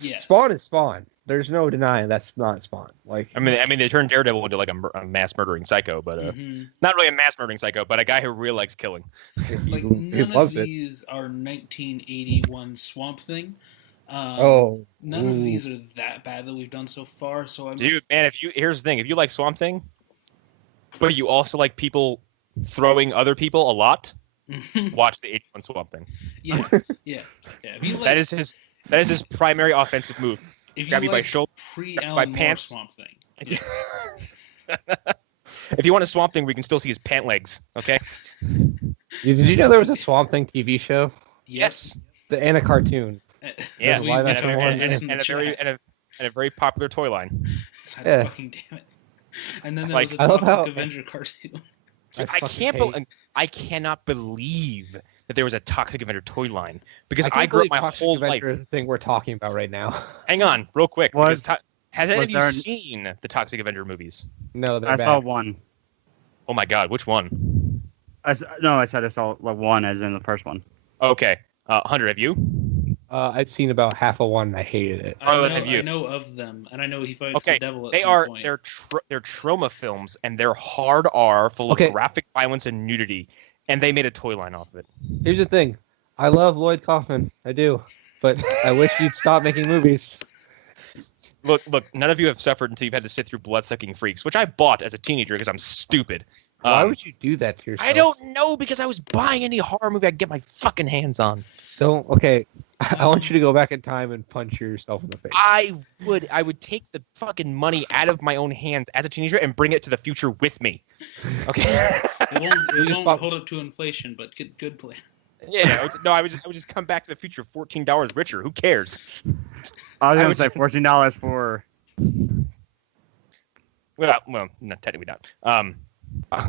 yes. Spawn is Spawn. There's no denying that's not Spawn. Like I mean, they turned Daredevil into like a mass murdering psycho, but Mhm. not really a mass murdering psycho, but a guy who really likes killing. Like he none of loves it. these are 1981 Swamp Thing. None of ooh. these are that bad that we've done so far. So I'm Dude, man, here's the thing: if you like Swamp Thing, but you also like people throwing other people a lot, watch the 81 Swamp Thing. yeah. If you like, That is his primary offensive move. if grab you by like shoulder, pre-Alan by Moore pants. Swamp Thing. If you want a Swamp Thing, we can still see his pant legs. Okay. Did you know there was a Swamp Thing TV show Yes. and a cartoon? Yeah. There's a live And action a, one. and a very popular toy line. God Yeah. fucking damn it. And then there Like, was a I love Toxic how- Avenger cartoon. I fucking can't. hate- I cannot believe that there was a Toxic Avenger toy line because can't I grew up believe my Toxic whole Avenger life. is the thing we're talking about right now. Hang on, real quick. Was- because has any was of you there an- seen the Toxic Avenger movies? No, they're I bad. saw one. Oh my God, which one? I said I saw like one, as in the first one. Okay, Hunter, have you? I've seen about half of one and I hated it. Arlen, have you? I know of them, and I know he fights Okay, the devil at They some are point. they're trauma films and they're hard R, full of Okay. graphic violence and nudity, and they made a toy line off of it. Here's the thing. I love Lloyd Kaufman. I do. But I wish he'd stop making movies. Look, none of you have suffered until you've had to sit through Bloodsucking Freaks, which I bought as a teenager because I'm stupid. Why would you do that to yourself? I don't know, because I was buying any horror movie I could get my fucking hands on. Don't. Okay. I want you to go back in time and punch yourself in the face. I would take the fucking money out of my own hands as a teenager and bring it to the future with me. Okay. It just won't bought- hold up to inflation, but good plan. Yeah. I would just come back to the future $14 richer. Who cares? I was I gonna would say just- $14 for. Well, no, technically not.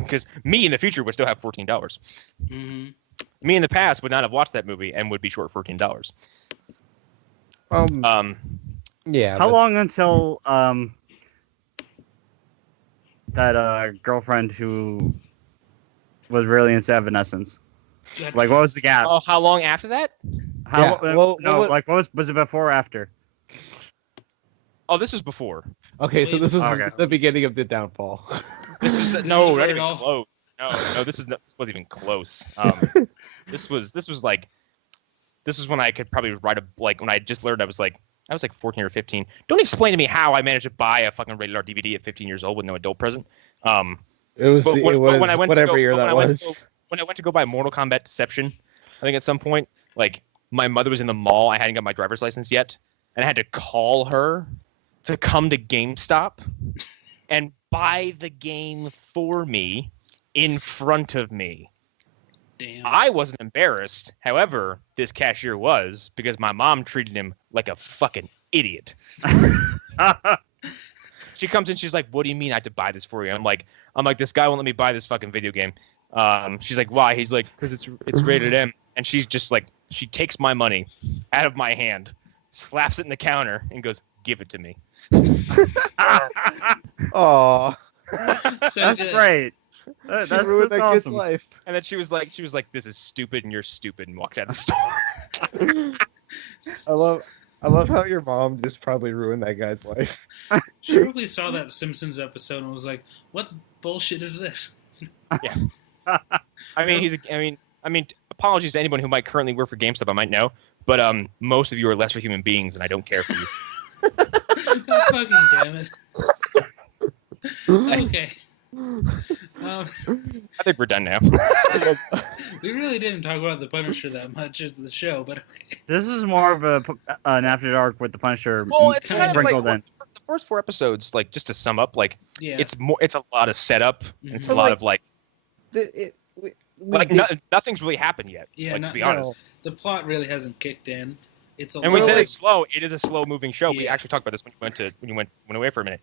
Because me in the future would still have $14. Mm-hmm. Me in the past would not have watched that movie and would be short $14. Yeah. How but- long until that girlfriend who was really into Evanescence? Like, what was the gap? Oh, how long after that? How? yeah, well, no, what- like what was it before or after? Oh, this was before. Okay, so this is Okay. the beginning of the downfall. This was This no, is not right even off. close. No, this wasn't even close. This was when I could probably write when I just learned I was like 14 or 15. Don't explain to me how I managed to buy a fucking rated R DVD at 15 years old with no adult present. It was But when I went to whatever go- year but that was. when I went to go buy Mortal Kombat Deception, I think at some point, like my mother was in the mall. I hadn't got my driver's license yet, and I had to call her to come to GameStop and buy the game for me in front of me. Damn. I wasn't embarrassed. However, this cashier was, because my mom treated him like a fucking idiot. She comes in, she's like, "What do you mean I have to buy this for you?" I'm like, "This guy won't let me buy this fucking video game." She's like, "Why?" He's like, "Because it's rated M." And she's just like, she takes my money out of my hand, slaps it in the counter, and goes, "Give it to me." Aw, So That's good. great. she ruined that kid's awesome. life. And then she was like, "This is stupid, and you're stupid," and walked out of the store. I love how your mom just probably ruined that guy's life. She probably saw that Simpsons episode and was like, "What bullshit is this?" I mean, apologies to anyone who might currently work for GameStop. I might know, but most of you are lesser human beings, and I don't care for you. God fucking damn it. Okay. I think we're done now. We really didn't talk about the Punisher that much as the show, but okay. This is more of an After Dark with the Punisher Well, it's kind kind of of like sprinkled in. the first 4 episodes, like just to sum up, like Yeah. it's a lot of setup. Mhm. It's a But, lot like, of like we did- nothing's really happened yet. Yeah, like, no- to be no. honest. The plot really hasn't kicked in. It's a And we little said like- it's slow. It is a slow moving show. We Yeah. actually talked about this when you went away for a minute.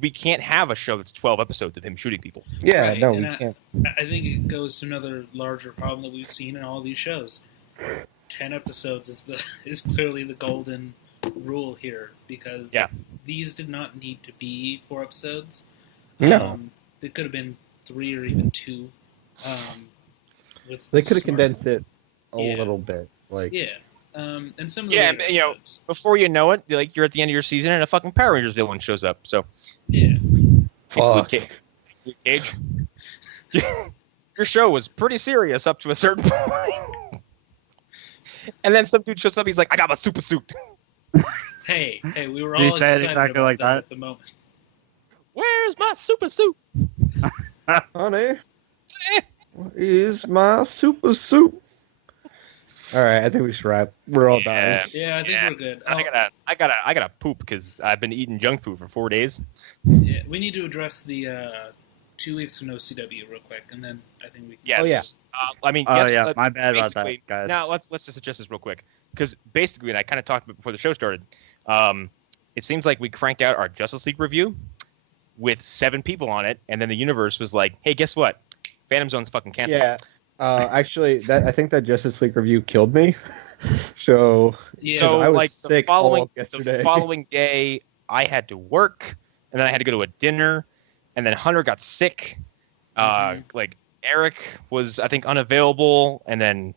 We can't have a show that's 12 episodes of him shooting people. yeah, Right, no, and we can't. I think it goes to another larger problem that we've seen in all these shows. 10 episodes is clearly the golden rule here because Yeah. these did not need to be 4 episodes. No. They could have been 3 or even 2. They could have condensed it a Yeah. little bit. Like, Yeah. And some of the Yeah, later and, you know, episodes. Before you know it, like you're at the end of your season and a fucking Power Rangers villain shows up. So Yeah. thanks, Luke fuck. Luke Cage. Your show was pretty serious up to a certain point. And then some dude shows up, he's like, I got my super suit. Hey, we were all He said excited exactly about like that. at the moment. Where's my super suit? Honey, what is my super soup? All right, I think we should wrap. We're all dying. Yeah, I think Yeah. we're good. I gotta poop because I've been eating junk food for 4 days. Yeah, we need to address the 2 weeks of no CW real quick, and then I think we can. Yes. Oh, yeah. I mean, Oh yes, yeah, my bad about that, basically- guys. Now let's just address this real quick because basically, and I kind of talked about it before the show started. It seems like we cranked out our Justice League review with 7 people on it, and then the universe was like, "Hey, guess what? Phantom Zone's fucking canceled." Yeah. Actually, I think that Justice League review killed me. So Yeah, So I was like sick all of yesterday. the following day, I had to work, and then I had to go to a dinner, and then Hunter got sick. Mhm. Like Eric was, I think, unavailable, and then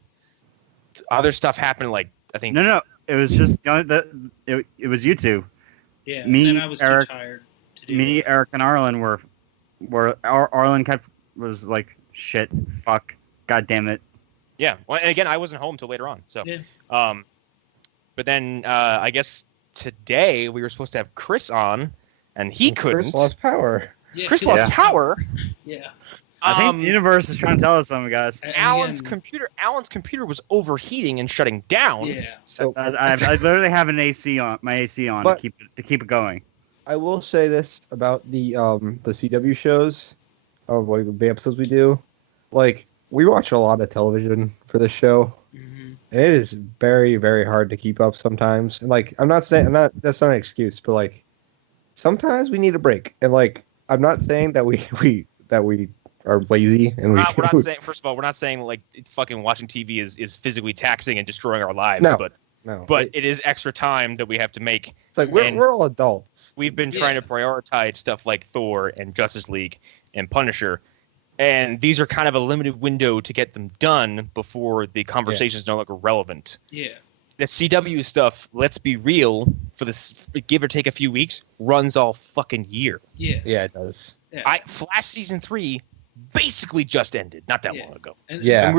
other stuff happened. Like I think No, it was just it was you two. yeah. me, and then I was Eric- too tired to do Me, it. Eric, and Arlen Arlen was like, shit, fuck, god damn it. Yeah. Well, and again, I wasn't home till later on. So, Yeah. But then I guess today we were supposed to have Chris on, and he couldn't. Chris lost power. Yeah, Chris he lost was- power. Yeah. I think the universe is trying to tell us something, guys. And Alan's again, computer was overheating and shutting down. Yeah. So I literally have my AC on But- to keep it going. I will say this about the CW shows, of like the episodes we do. Like, we watch a lot of television for this show. hmm And it is very, very hard to keep up sometimes. And like, that's not an excuse, but like, sometimes we need a break. And like, I'm not saying that we are lazy and We're not saying. First of all, we're not saying like fucking watching TV is physically taxing and destroying our lives. No. But no. it is extra time that we have to make. It's like and- we're all adults. We've been trying to prioritize stuff like Thor and Justice League and Punisher, and these are kind of a limited window to get them done before the conversations no longer relevant. Yeah. The CW stuff, let's be real, for this give or take a few weeks, runs all fucking year. Yeah. Yeah, it does. Yeah. Flash season 3 basically just ended not that Yeah. long ago. And, Yeah.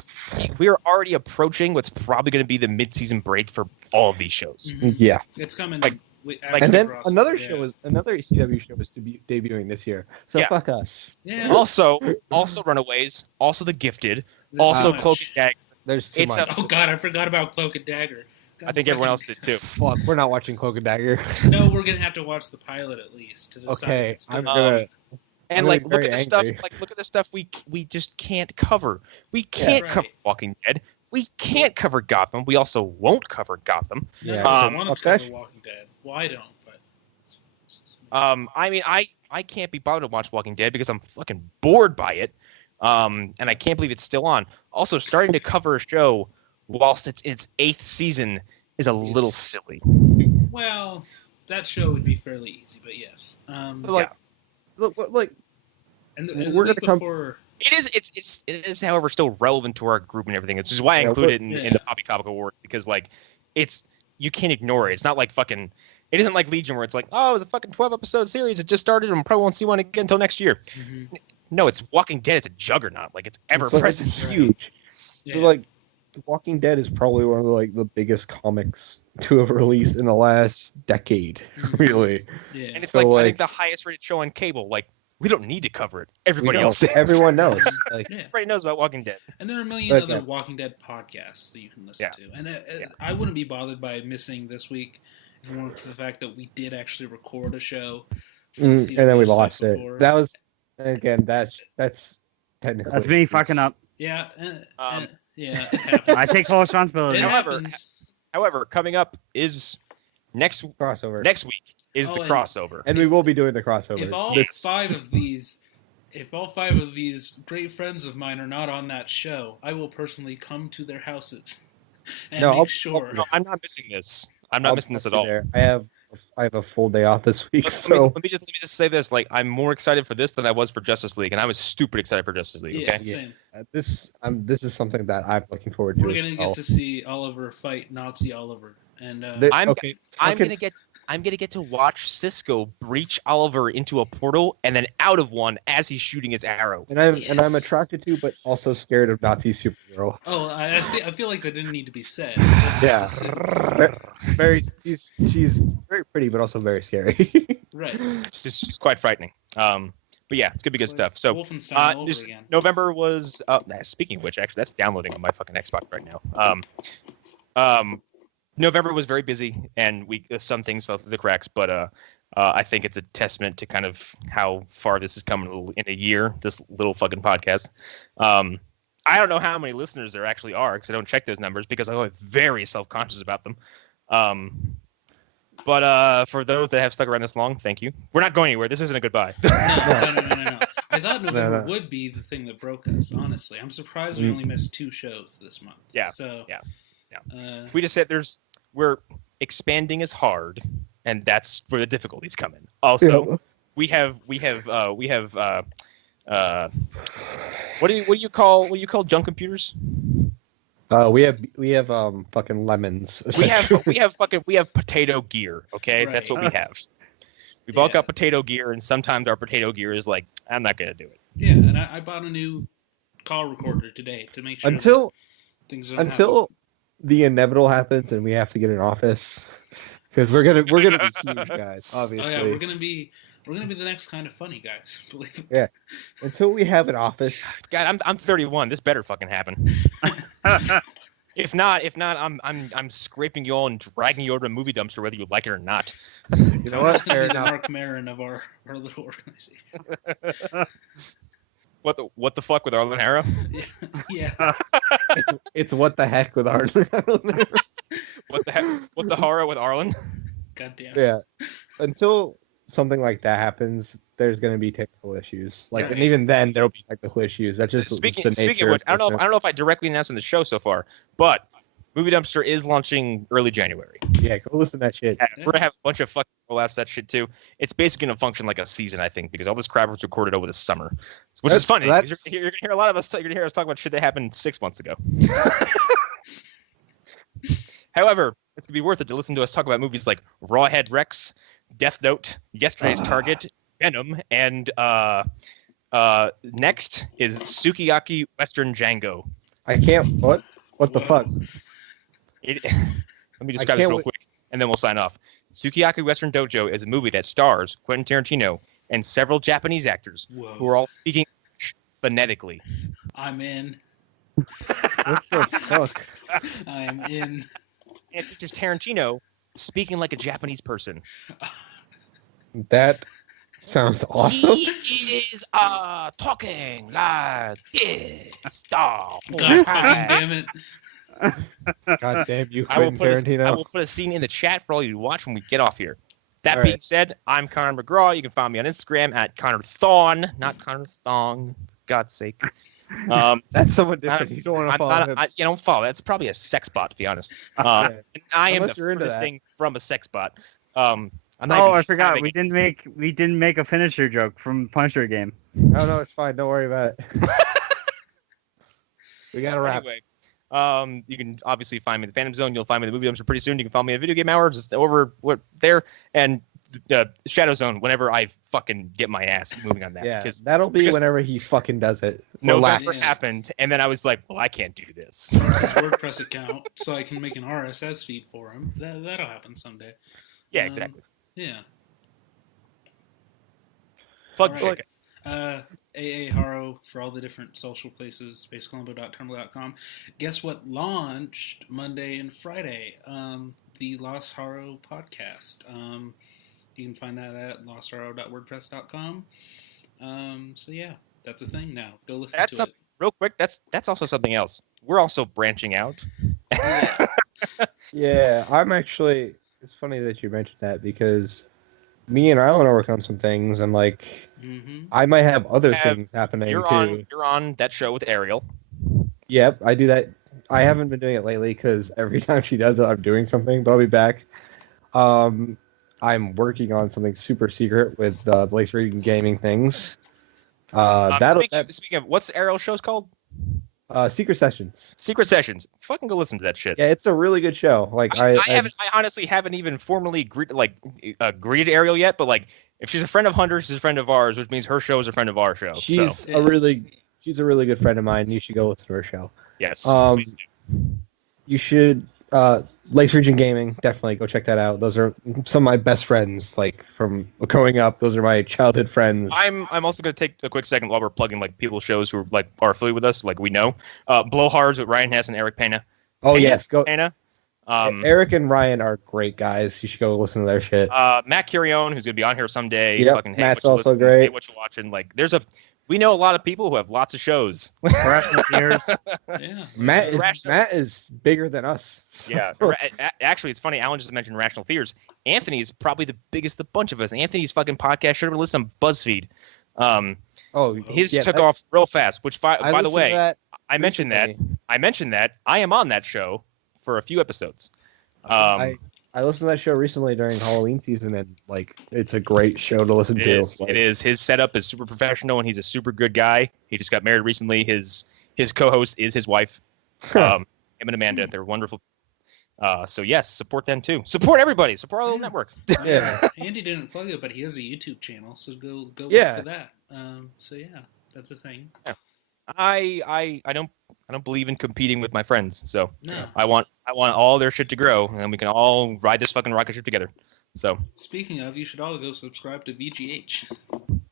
We're already approaching what's probably going to be the mid-season break for all of these shows. Mhm. Yeah. It's coming. Like- after And then Crossovers, another yeah. another CW show is debuting this year. So Yeah. fuck us. Yeah. Also Runaways, also The Gifted, There's so also much. Cloak and Dagger. There's too It's much. a- Oh God, I forgot about Cloak and Dagger. God, I think everyone else did too. Fuck, we're not watching Cloak and Dagger. No, we're gonna have to watch the pilot at least to decide. Okay, if it's I'm good. gonna. And I'm like, gonna look be at the very stuff. angry. Like, look at the stuff we just can't cover. We can't right. cover Walking Dead. We can't cover Gotham. We also won't cover Gotham. None Yeah. of us Um, want fuck to that cover Walking Dead. Well, I don't, but. I mean, I can't be bothered to watch Walking Dead because I'm fucking bored by it. And I can't believe it's still on. Also, starting to cover a show whilst it's in its 8th season is a little silly. Well, that show would be fairly easy, but yes. Like, look, like and the, we're and the week gonna come- before, It is, however, still relevant to our group and everything. Which is why I Yeah, include it in yeah. the Poppycock Award because like you can't ignore it. It's not like fucking. It isn't like Legion where it's like, oh, it was a fucking 12-episode series. It just started and we probably won't see one again until next year. Mhm. No, it's Walking Dead. It's a juggernaut. Like it's ever it's, like, present. it's huge. Yeah. So, like, The Walking Dead is probably one of the biggest comics to have released in the last decade. Mhm. Really, yeah. And it's So, like I like- think the highest rated show on cable. Like we don't need to cover it. Everybody We else don't. does. Everyone knows. Like, Yeah. Everybody knows about Walking Dead. And there are a million But, other yeah. Walking Dead podcasts that you can listen Yeah. to. And Yeah. I wouldn't be bothered by missing this week if it weren't for the fact that we did actually record a show. And then we stuff lost it. before. That was, again, that's technically. That's me fucking up. Yeah, yeah, it happens. I take full responsibility. It However, happens. However, coming up is next crossover. week is Oh, the and- crossover. And we will be doing the crossover. If all Yes. if all five of these great friends of mine are not on that show, I will personally come to their houses and No, make I'll- sure. No, I'm not missing this. I'm not I'll missing this be at all. there. I have a full day off this week, Let so me just say this: like, I'm more excited for this than I was for Justice League, and I was stupid excited for Justice League. Yeah, Okay. same. this is something that I'm looking forward to. We're as gonna well. get to see Oliver fight Nazi Oliver, and I'm okay, I'm fucking- gonna get to watch Cisco breach Oliver into a portal and then out of one as he's shooting his arrow. and I'm Yes. attracted to, but also scared of Nazi superhero. oh, I feel like that didn't need to be said. Yeah. It's just a Very, she's very pretty, but also very scary. right. She's quite frightening. But yeah, it's gonna be good It's like stuff. So Wolfenstein all over this again. November was. Speaking of which, actually, that's downloading on my fucking Xbox right now. November was very busy, and some things fell through the cracks. But I think it's a testament to kind of how far this has come in a year. This little fucking podcast. I don't know how many listeners there actually are because I don't check those numbers because I'm very self-conscious about them. But for those that have stuck around this long, thank you. We're not going anywhere. This isn't a goodbye. No. I thought November would be the thing that broke us. Honestly, I'm surprised we only missed 2 shows this month. Yeah, So. yeah. We We just said we're expanding is hard, and that's where the difficulties come in. Also, we have what do you call junk computers? We have fucking lemons. We have potato gear. Okay, that's what we Right. have. We've all Yeah. got potato gear, and sometimes our potato gear is like, I'm not gonna do it. Yeah, and I bought a new call recorder today to make sure until things don't until the inevitable happens and we have to get an office, because we're gonna be huge guys, happen. obviously. Oh yeah, we're gonna be the next kind of funny guys. Believe it. Until we have an office. God, I'm 31. This better fucking happen. If not, I'm scraping you all and dragging you over to a movie dumpster, whether you like it or not. You know I'm what? just gonna Fair be the enough. Mark Maron of our little organization. What the fuck with Arlen Harrow? Yeah. It's what the heck with Arlen. What the heck? What the horror with Arlen? Goddamn. Yeah. Until something like that happens, there's going to be technical issues. Like, Yes. and even then, there'll be technical issues. That's just Speaking the of nature which, I of don't know if I directly announced in the show so far, but Movie Dumpster is launching early January. Yeah, go listen to that shit. We're gonna have a bunch of fucking rollouts of that shit too. It's basically gonna function like a season, I think, because all this crap was recorded over the summer, which is funny. 'Cause You're gonna hear a lot of us. You're gonna hear us talk about shit that happened 6 months ago. However, it's gonna be worth it to listen to us talk about movies like Rawhead Rex, Death Note, Yesterday's Target, Venom, and next is Sukiyaki Western Django. I can't. What the fuck? Let me I describe this can't real wait- quick, and then we'll sign off. Sukiyaki Western Dojo is a movie that stars Quentin Tarantino and several Japanese actors who Whoa. are all speaking phonetically. I'm in. What the fuck? I am in. And it features Tarantino speaking like a Japanese person. That sounds awesome. He is talking like this. The whole God fucking time. damn it. God damn you, I will, Quentin put a, I Tarantino. will put a scene in the chat for all you to watch when we get off here. That All being right. said, I'm Connor McGraw. You can find me on Instagram at Connor Thon, not Connor Thong. For God's sake. That's someone different. You don't want to I'm follow not, him. you don't follow. That's probably a sex bot, to be honest. Yeah. And I am Unless the you're into furthest that. thing from a sex bot. I'm not Oh, even I forgot. having We it. didn't make a finisher joke from Punisher game. No, it's fine. Don't worry about it. We got to wrap. Anyway, you can obviously find me in the Phantom Zone. You'll find me in the Movie Dumpster pretty soon. You can follow me at Video Game Hour, just over there, and Shadow Zone whenever I fucking get my ass moving on that. Yeah, Because that'll be because- whenever he fucking does it. November Relax. happened, and then I was like, well, I can't do this. Starts his WordPress account so I can make an RSS feed for him. That'll happen someday. Yeah, exactly. Yeah. Plug. all right. AA Haro for all the different social places, spacecolombo.tumblr.com. Guess what launched Monday and Friday? the Lost Horror podcast. You can find that at losthorror.wordpress.com. So yeah, that's a thing now. Go listen to it. Real quick, that's also something else. We're also branching out. Yeah. Yeah, I'm actually. It's funny that you mentioned that because me and Arlen are working on some things, and like I might have other things happening too. You're on that show with Ariel. Yep, I do that. I haven't been doing it lately because every time she does it, I'm doing something. But I'll be back. I'm working on something super secret with the Lace Reading Gaming things. Speaking of, what's Ariel's show's called? Secret Sessions. Secret Sessions. Fucking go listen to that shit. Yeah, it's a really good show. Like I honestly haven't even formally greeted Ariel yet, but like if she's a friend of Hunter's, she's a friend of ours, which means her show is a friend of our show. She's a really good friend of mine. You should go listen to her show. Yes. Please do. You should Lace Region Gaming, definitely go check that out. Those are some of my best friends, like from growing up. Those are my childhood friends. I'm also gonna take a quick second while we're plugging like people's shows who are affiliated with us, like we know. Blowhards with Ryan Hess and Eric Pena. Yes, go. Pena. Eric and Ryan are great guys. You should go listen to their shit. Matt Curione, who's gonna be on here someday. Yep, Matt's also great. Hey, what you watching? Like, we know a lot of people who have lots of shows. Rational Fears. Yeah. Matt is bigger than us. Yeah. Actually, it's funny. Allan just mentioned Rational Fears. Anthony's probably the biggest of the bunch of us. Anthony's fucking podcast should have been listened on BuzzFeed. His took off real fast. Which, by the way, I mentioned that I am on that show for a few episodes. I listened to that show recently during Halloween season, and like it's a great show to listen to. It is. His setup is super professional, and he's a super good guy. He just got married recently. His co-host is his wife. Him and Amanda, they're wonderful. So yes, support them too. Support everybody. Support our little network. Yeah. Andy didn't plug it, but he has a YouTube channel, so go look for that. So yeah, that's a thing. Yeah. I don't believe in competing with my friends, so no. I want all their shit to grow, and then we can all ride this fucking rocket ship together. So speaking of, you should all go subscribe to VGH.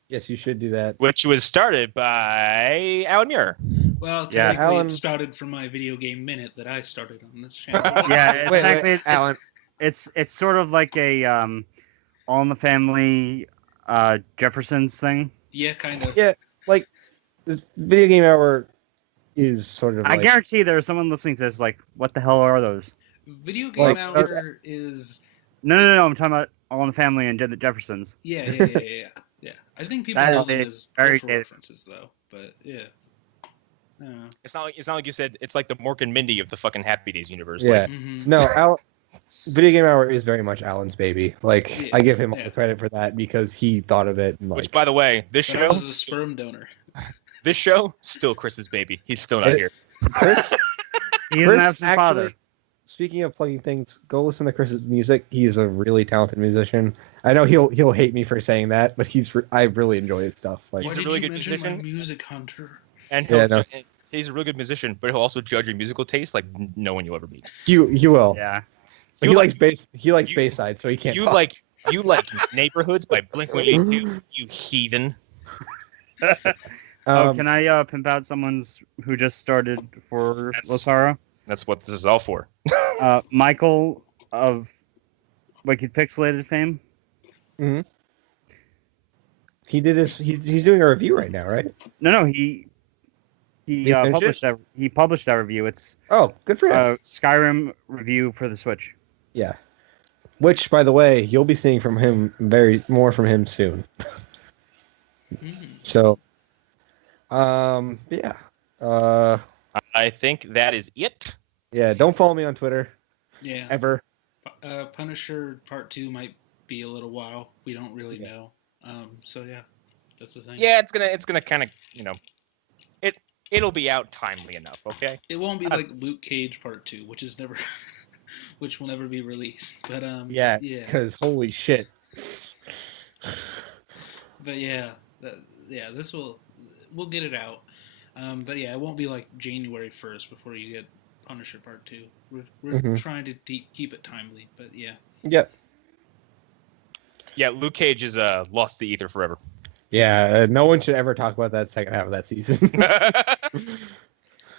Yes, you should do that. Which was started by Allan Muir. Well, technically it sprouted from my video game minute that I started on this channel. It's Allan. It's sort of like a All in the Family Jeffersons thing. Yeah, kind of. Yeah, like this video game hour is sort of. I guarantee there's someone listening to this like, what the hell are those? Video game hour is. No. I'm talking about All in the Family and the Jeffersons. Yeah. I think people know them as cultural references, though. But yeah. It's not like you said. It's like the Mork and Mindy of the fucking Happy Days universe. Yeah. No, Video Game Hour is very much Allan's baby. Like I give him all the credit for that because he thought of it. And, which, by the way, this show was the sperm donor. This show still Chris's baby. He's still not here. Chris, he's an absent father. Speaking of plugging things, go listen to Chris's music. He is a really talented musician. I know he'll hate me for saying that, but I really enjoy his stuff. Like he's a really good musician. My music hunter. And he's a really good musician, but he'll also judge your musical taste like no one you'll ever meet. You will. Yeah. But he likes bass. He likes Bayside, so he can't. You like Neighborhoods by Blink-182, you heathen. Can I pimp out someone's who just started for Losara? That's what this is all for. Michael of Wicked Pixelated fame. Mm-hmm. He did his. He's doing a review right now, right? No. He published that review. It's good for him. Skyrim review for the Switch. Yeah. Which, by the way, you'll be seeing more from him soon. So, yeah. I think that is it. Yeah, don't follow me on Twitter. Yeah. Ever. Punisher Part 2 might be a little while. We don't really know. So yeah, that's the thing. Yeah, it's gonna kind of, it'll be out timely enough, okay? It won't be like Luke Cage Part 2, which will never be released. But yeah, because holy shit. But we'll get it out. But yeah, it won't be like January 1st before you get Punisher Part 2. We're trying to keep it timely, but yeah. Yep. Yeah, Luke Cage is lost to ether forever. Yeah, no one should ever talk about that second half of that season.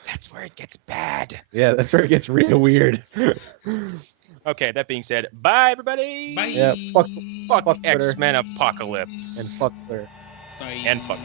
That's where it gets bad. Yeah, that's where it gets real weird. Okay, that being said, bye everybody. Bye. Yeah, fuck Fuck Twitter. X-Men Apocalypse. And fuck Twitter. Bye. And fuck.